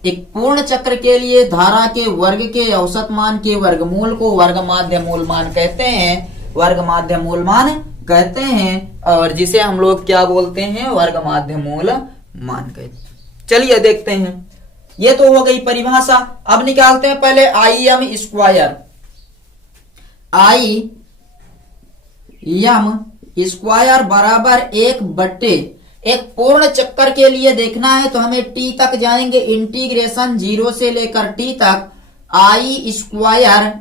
एक पूर्ण चक्र के लिए धारा के वर्ग के औसत मान के वर्गमूल को वर्ग माध्य मूल मान कहते हैं, वर्ग माध्य मूल मान कहते हैं। और जिसे हम लोग क्या बोलते हैं, वर्ग माध्य मूल मान कहते हैं। चलिए देखते हैं, ये तो हो गई परिभाषा। अब निकालते हैं पहले IM स्क्वायर। IM स्क्वायर बराबर 1/, एक पूर्ण चक्कर के लिए देखना है तो हमें t तक जाएंगे, इंटीग्रेशन 0 से लेकर t तक I स्क्वायर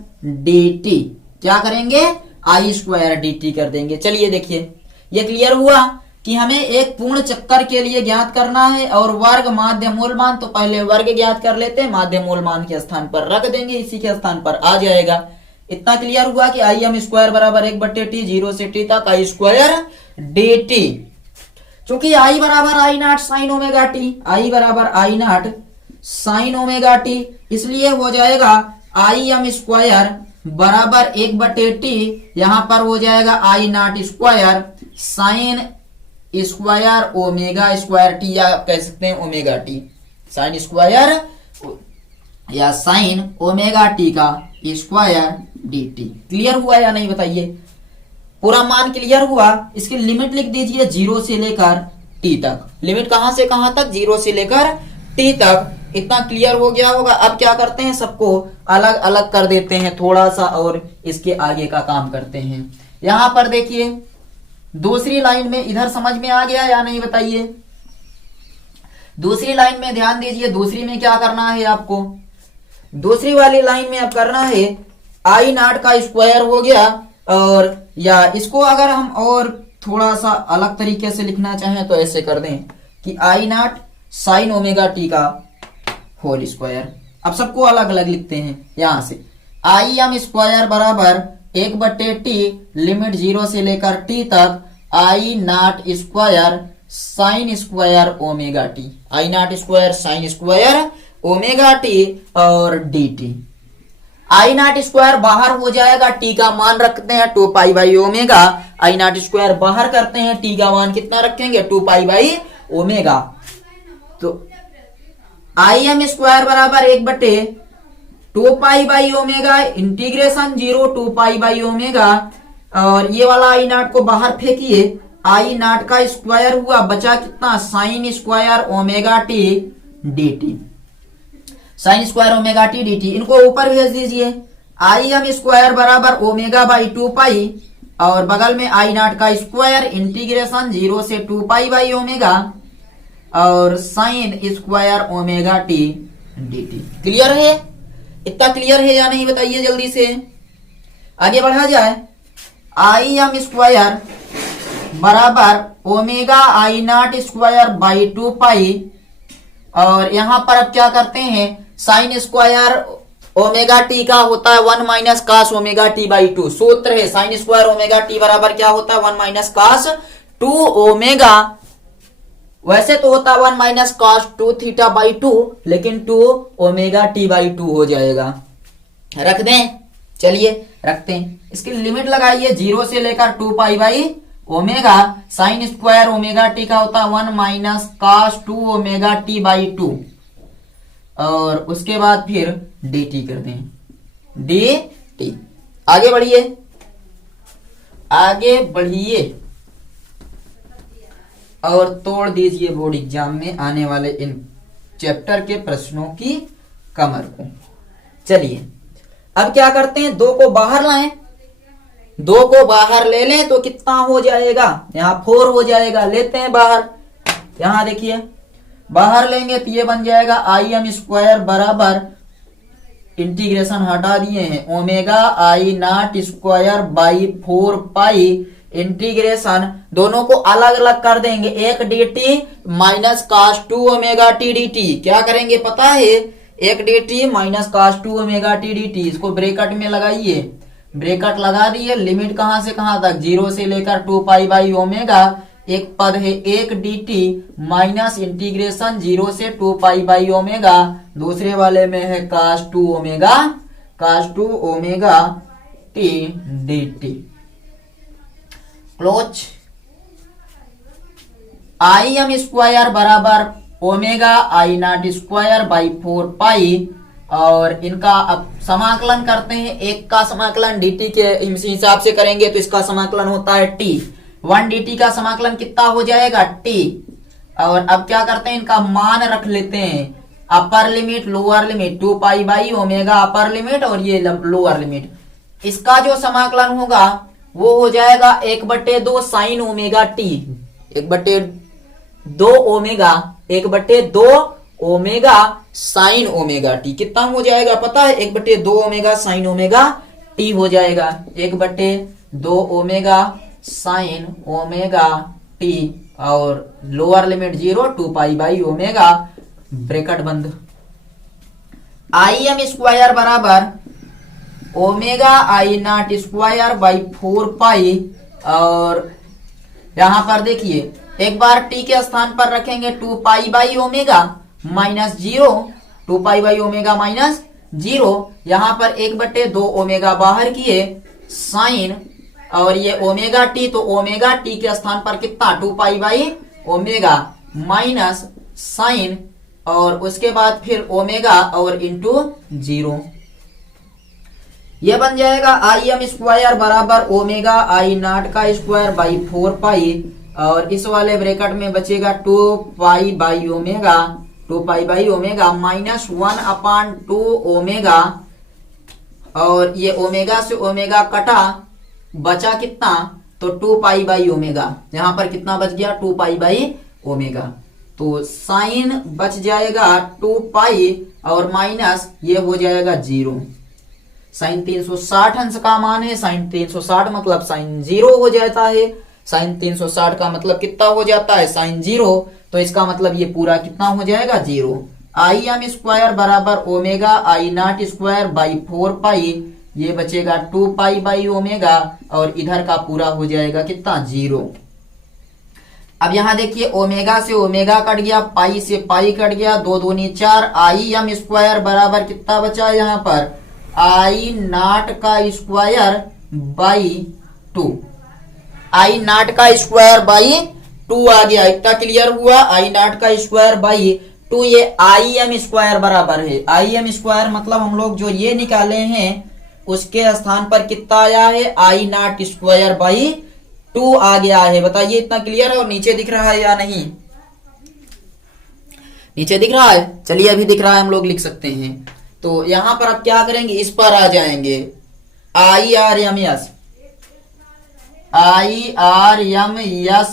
dt। क्या करेंगे, I स्क्वायर dt कर देंगे। चलिए देखिए, ये क्लियर हुआ कि हमें एक पूर्ण चक्कर के लिए ज्ञात करना है। और वर्ग माध्य मूल मान, तो पहले वर्ग ज्ञात कर लेते हैं, माध्य मूल मान के स्थान पर रख देंगे, इसी के स्थान पर आ जाएगा। इतना क्लियर हुआ कि IM स्क्वायर बराबर 1/t, 0 से t तक I स्क्वायर dt। चूंकि I बराबर I not sine omega T, I बराबर I not sine omega T, इसलिए हो जाएगा IM स्क्वायर बराबर 1/t, यहां पर हो जाएगा I not square sine square omega square T, या आप कह सकते हैं ओमेगा टी, साइन स्क्वायर या साइन ओमेगा टी का स्क्वायर dt। क्लियर हुआ या नहीं बताइए? पूरा मान क्लियर हुआ? इसकी लिमिट लिख दीजिए 0 से लेकर t तक। लिमिट कहां से कहां तक? 0 से लेकर t तक। इतना क्लियर हो गया होगा। अब क्या करते हैं, सबको अलग अलग कर देते हैं थोड़ा सा और इसके आगे का काम करते हैं। यहां पर देखिए दूसरी लाइन में, इधर समझ में आ गया या नहीं बताइए? दूसरी लाइन में ध्यान दीजिए। दूसरी में क्या करना है आपको? दूसरी वाली लाइन में अब करना है आई नॉट का स्क्वायर हो गया, और या इसको अगर हम और थोड़ा सा अलग तरीके से लिखना चाहें तो ऐसे कर दें कि आई नॉट साइन ओमेगा टी का होल स्क्वायर। अब सबको अलग अलग लिखते हैं। यहां से आई एम स्क्वायर बराबर 1/t लिमिट 0 से लेकर t तक I not square sine square omega T, I not square sine square omega T और dt। आई नॉट स्क्वायर बाहर हो जाएगा, टी का मान रखते हैं 2 pi by omega. I not square बाहर करते हैं, टी का मान कितना रखेंगे? 2 पाई बाई ओमेगा। तो आई एम स्क्वायर बराबर 1/2 पाई by omega integration 0 2 pi by omega, और ये वाला आई नॉट को बाहर फेंकिए। आई नॉट का स्क्वायर हुआ, बचा कितना? Sign square omega T dt, sign square omega T dt। इनको ऊपर भेज दीजिए। आई एम स्क्वायर बराबर ओमेगा बाई 2 पाई, और बगल में आई नॉट का स्क्वायर इंटीग्रेशन 0 से 2 पाई बाई ओमेगा, और sign square omega T dt। Clear है? इतना क्लियर है या नहीं बताइए जल्दी से। आगे बढ़ा जाए। आई एम स्क्वायर बराबर omega I not square by 2 पाई, और यहां पर अब क्या करते हैं? साइन स्क्वायर ओमेगा टी का होता है 1 minus cos omega T by 2। सूत्र है साइन स्क्वायर ओमेगा टी बराबर क्या होता है? 1 माइनस कास 2 ओमेगा। वैसे तो होता है 1 माइनस कास 2 थीटा बाई 2, लेकिन 2 ओमेगा टी बाई 2 हो जाएगा। रख दें? चलिए रखते हैं। इसकी लिमिट लगाइए 0 से लेकर 2 pi by omega. Sine square omega T का होता है 1 minus cos 2 omega T by 2, और उसके बाद फिर dt कर दें, dt। आगे बढ़िए, आगे बढ़िए और तोड़ दीजिए बोर्ड एग्जाम में आने वाले इन चैप्टर के प्रश्नों की कमर को। चलिए अब क्या करते हैं, 2 को बाहर लाएं। 2 को बाहर ले लें तो कितना हो जाएगा? यहाँ 4 हो जाएगा। लेते हैं बाहर। यहां देखिए बाहर लेंगे तो ये बन जाएगा आई एम स्क्वायर बराबर, इंटीग्रेशन हटा दिए हैं, omega I not square by 4 pi integration, दोनों को अलग अलग कर देंगे। एक dt minus cos 2 omega T dt। क्या करेंगे पता है? एक dt minus cos 2 omega T dt। इसको ब्रैकेट में लगाइए। ब्रैकेट लगा दिए। लिमिट कहां से कहां तक? 0 से लेकर 2 पाई बाई ओमेगा। एक पद है एक dt माइनस इंटीग्रेशन 0 से 2 पाई बाई ओमेगा। दूसरे वाले में है cos 2 omega, cos 2 omega T dt। Close. I M square बराबर omega I not square by 4 pi, और इनका अब समाकलन करते हैं। एक का समाकलन dt के हिसाब से करेंगे तो इसका समाकलन होता है t। 1 dt का समाकलन कितना हो जाएगा? t। और अब क्या करते हैं, इनका मान रख लेते हैं। Upper limit lower limit 2 pi by omega upper limit, और ये लोअर लिमिट। इसका जो समाकलन होगा वो हो जाएगा 1/2 sign omega T, 1/2 omega, 1/2 omega sine omega T. कितना हो जाएगा पता है? 1/2 ओमेगा साइन ओमेगा टी हो जाएगा। 1/2 ओमेगा साइन ओमेगा टी, और lower limit 0 2 pi by omega, bracket बंद। आई एम स्क्वायर बराबर omega I not square by 4 pi, और यहां पर देखिए एक बार टी के स्थान पर रखेंगे 2 pi by omega minus 0, 2 pi by omega minus 0। यहां पर 1/2 ओमेगा बाहर किए, साइन और ये ओमेगा टी, तो ओमेगा टी के स्थान पर कितना 2 pi by omega minus sine और उसके बाद फिर ओमेगा और इंटू 0। ये बन जाएगा आई एम स्क्वायर बराबर ओमेगा आई नॉट का स्क्वायर बाई 4 पाई और इस वाले ब्रैकेट में बचेगा 2 pi by omega minus 1/2 omega और ये ओमेगा से ओमेगा कटा, बचा कितना तो 2 पाई बाई ओमेगा, यहां पर कितना बच गया 2 पाई बाई ओमेगा, तो साइन बच जाएगा 2 पाई और माइनस ये हो जाएगा 0। साइन 360 अंश का मान है, साइन 360 मतलब साइन 0 हो जाता है, साइन 360 का मतलब कितना हो जाता है साइन 0, तो इसका मतलब ये पूरा कितना हो जाएगा 0। आई एम स्क्वायर बराबर omega I not square by 4 पाई, ये बचेगा 2 पाई बाई ओमेगा और इधर का पूरा हो जाएगा कितना 0। अब यहां देखिए ओमेगा से ओमेगा कट गया, पाई से पाई कट गया, 2 दूनी 4, आई एम स्क्वायर बराबर कितना बचा यहाँ पर आई नॉट का स्क्वायर बाई 2, आई नॉट का स्क्वायर बाई 2 आ गया, इतना क्लियर हुआ। आई नॉट का स्क्वायर बाई 2, ये आई एम स्क्वायर बराबर है, आई एम स्क्वायर मतलब हम लोग जो ये निकाले हैं उसके स्थान पर कितना आया है आई नॉट स्क्वायर बाई 2 आ गया है। बताइए इतना क्लियर है और नीचे दिख रहा है या नहीं, नीचे दिख रहा है, चलिए अभी दिख रहा है हम लोग लिख सकते हैं। तो यहां पर आप क्या करेंगे, इस पर आ जाएंगे आई आर एम एस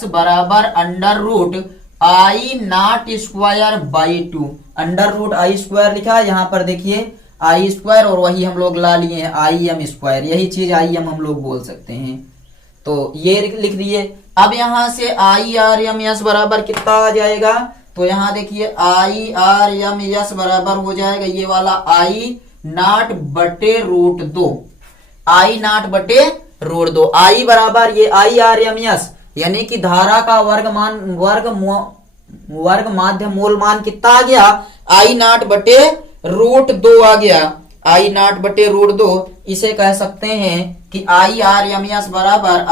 बराबर under root I not square by 2, under root I square लिखा है, यहां पर देखिए आई स्क्वायर और वही हम लोग ला लिए हैं आई एम स्क्वायर, यही चीज आई एम हम लोग बोल सकते हैं, तो ये लिख दिए। अब यहां से आई आर एम एस बराबर कितना आ जाएगा, तो यहां देखिए आई आर एम एस बराबर हो जाएगा ये वाला आई नॉट बटे रूट 2, आई नॉट बटे रूट 2, आई बराबर ये आई आर एम एस यानी कि धारा का वर्ग माध्य मूल मान कितना आ गया आई नॉट बटे रूट 2 आ गया, आई नॉट बटे रूट 2, इसे कह सकते हैं कि आई आर एम एस बराबर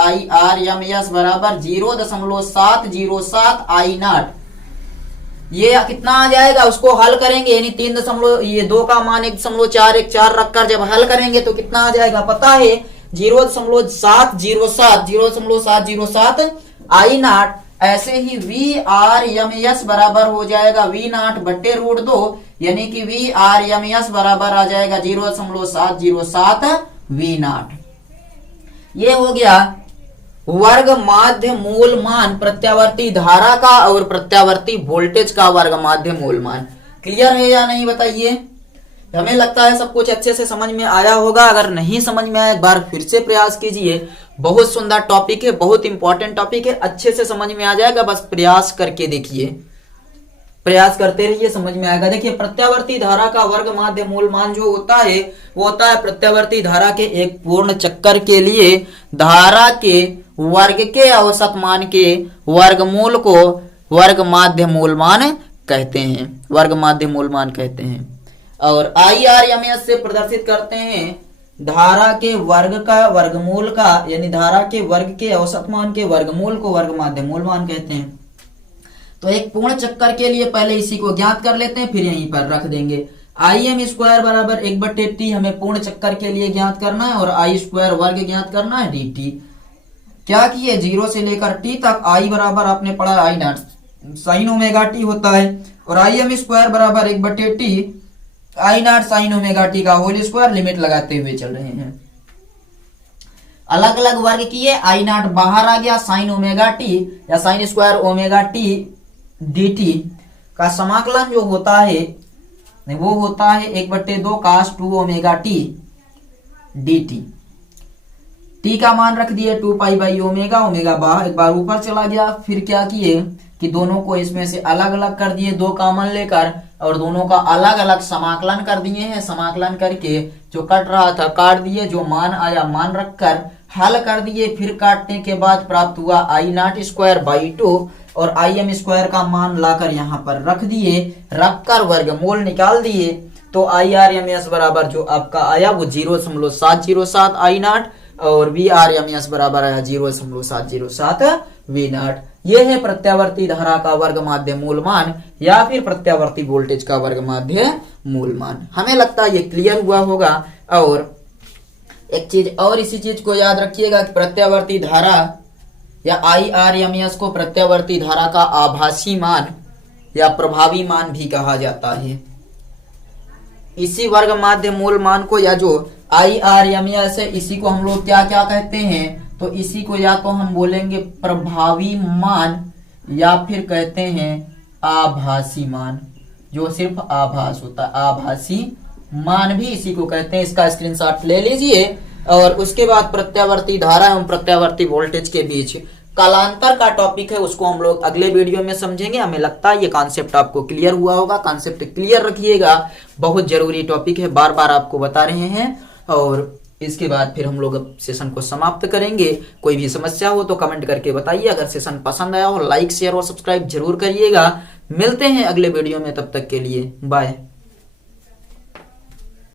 0.707 आई नॉट, ये कितना आ जाएगा उसको हल करेंगे यानी 2 का मान 1.414 रखकर जब हल करेंगे तो कितना आ जाएगा पता है 0.707 आई नॉट। ऐसे ही वी आर एम एस बराबर हो जाएगा वी नॉट बटे रूट 2 यानी कि वी आर एम एस बराबर आ जाएगा 0.707 वी नॉट। ये हो गया वर्ग माध्य मूल मान प्रत्यावर्ती धारा का और प्रत्यावर्ती वोल्टेज का वर्ग माध्य मूल मान। क्लियर है या नहीं बताइए, हमें लगता है सब कुछ अच्छे से समझ में आया होगा, अगर नहीं समझ में आया एक बार फिर से प्रयास कीजिए, बहुत सुंदर टॉपिक है, बहुत इंपॉर्टेंट टॉपिक है, अच्छे से समझ में आ जाएगा, बस प्रयास करके देखिए, प्रयास करते रहिए समझ में आएगा। देखिए प्रत्यावर्ती धारा का वर्ग माध्य मूल मान जो होता है वो होता है प्रत्यावर्ती धारा के एक पूर्ण चक्कर के लिए धारा के वर्ग के औसत मान के वर्गमूल को वर्ग माध्य मूल मान कहते हैं, वर्ग माध्य मूल मान कहते हैं। और IRMS से प्रदर्शित करते हैं धारा के वर्ग का वर्गमूल का यानी धारा के वर्ग के औसत मान के वर्गमूल को वर्ग माध्य मूल मान कहते हैं। तो एक पूर्ण चक्कर के लिए पहले इसी को ज्ञात कर लेते हैं, फिर यहीं पर रख देंगे। IM स्क्वायर बराबर 1/T हमें पूर्ण चक्कर के लिए ज्ञात करना है और I स्क्वायर वर्ग ज्ञात करना है dt। क्या किए 0 से लेकर t तक I बराबर आपने पढ़ा I not sine omega t होता है और IM स्क्वायर बराबर 1/T I not sine omega t का होल स्क्वायर लिमिट लगाते हुए चल रहे हैं। अलग अलग वर्ग किए, I नॉट बाहर आ गया, साइन ओमेगा t या sign square omega t dt का समाकलन जो होता है वो होता है 1/2 cos 2 omega t dt। t का मान रख दिए 2 पाई बाई ओमेगा, ओमेगा बाहर एक बार ऊपर चला गया। फिर क्या किए कि दोनों को इसमें से अलग अलग कर दिए 2 कॉमन लेकर और दोनों का अलग अलग समाकलन कर दिए हैं। समाकलन करके जो कट रहा था काट दिए, जो मान आया मान रखकर हल कर दिए। फिर काटने के बाद प्राप्त हुआ I नॉट स्क्वायर बाई 2 और IM स्क्वायर का मान लाकर यहाँ पर रख दिए, रखकर वर्गमूल निकाल दिए। तो IRMS बराबर जो आपका आया वो 0.707 I नॉट और VRMS बराबर आया 0.707 V0। ये है प्रत्यावर्ती धारा का वर्ग माध्य मूल मान या फिर प्रत्यावर्ती वोल्टेज का वर्ग माध्य मूल मान। हमें लगता है ये क्लियर हुआ होगा। और एक चीज और इसी चीज को याद रखिएगा कि प्रत्यावर्ती धारा या IRMS को प्रत्यावर्ती धारा का आभासी मान या प्रभावी मान भी कहा जाता है। इसी वर्ग माध्य मूल मान को या जो IRMS है इसी को हम लोग क्या क्या कहते हैं, तो इसी को या तो हम बोलेंगे प्रभावी मान या फिर कहते हैं आभासी मान, जो सिर्फ आभास होता है, आभासी मान भी इसी को कहते हैं। इसका स्क्रीनशॉट ले लीजिए। और उसके बाद प्रत्यावर्ती धारा एवं प्रत्यावर्ती वोल्टेज के बीच कालांतर का टॉपिक है, उसको हम लोग अगले वीडियो में समझेंगे। हमें लगता है ये कॉन्सेप्ट आपको क्लियर हुआ होगा। कॉन्सेप्ट क्लियर रखिएगा, बहुत जरूरी टॉपिक है, बार बार आपको बता रहे हैं। और इसके बाद फिर हम लोग अब सेशन को समाप्त करेंगे। कोई भी समस्या हो तो कमेंट करके बताइए। अगर सेशन पसंद आया हो लाइक शेयर और सब्सक्राइब जरूर करिएगा। मिलते हैं अगले वीडियो में, तब तक के लिए बाय।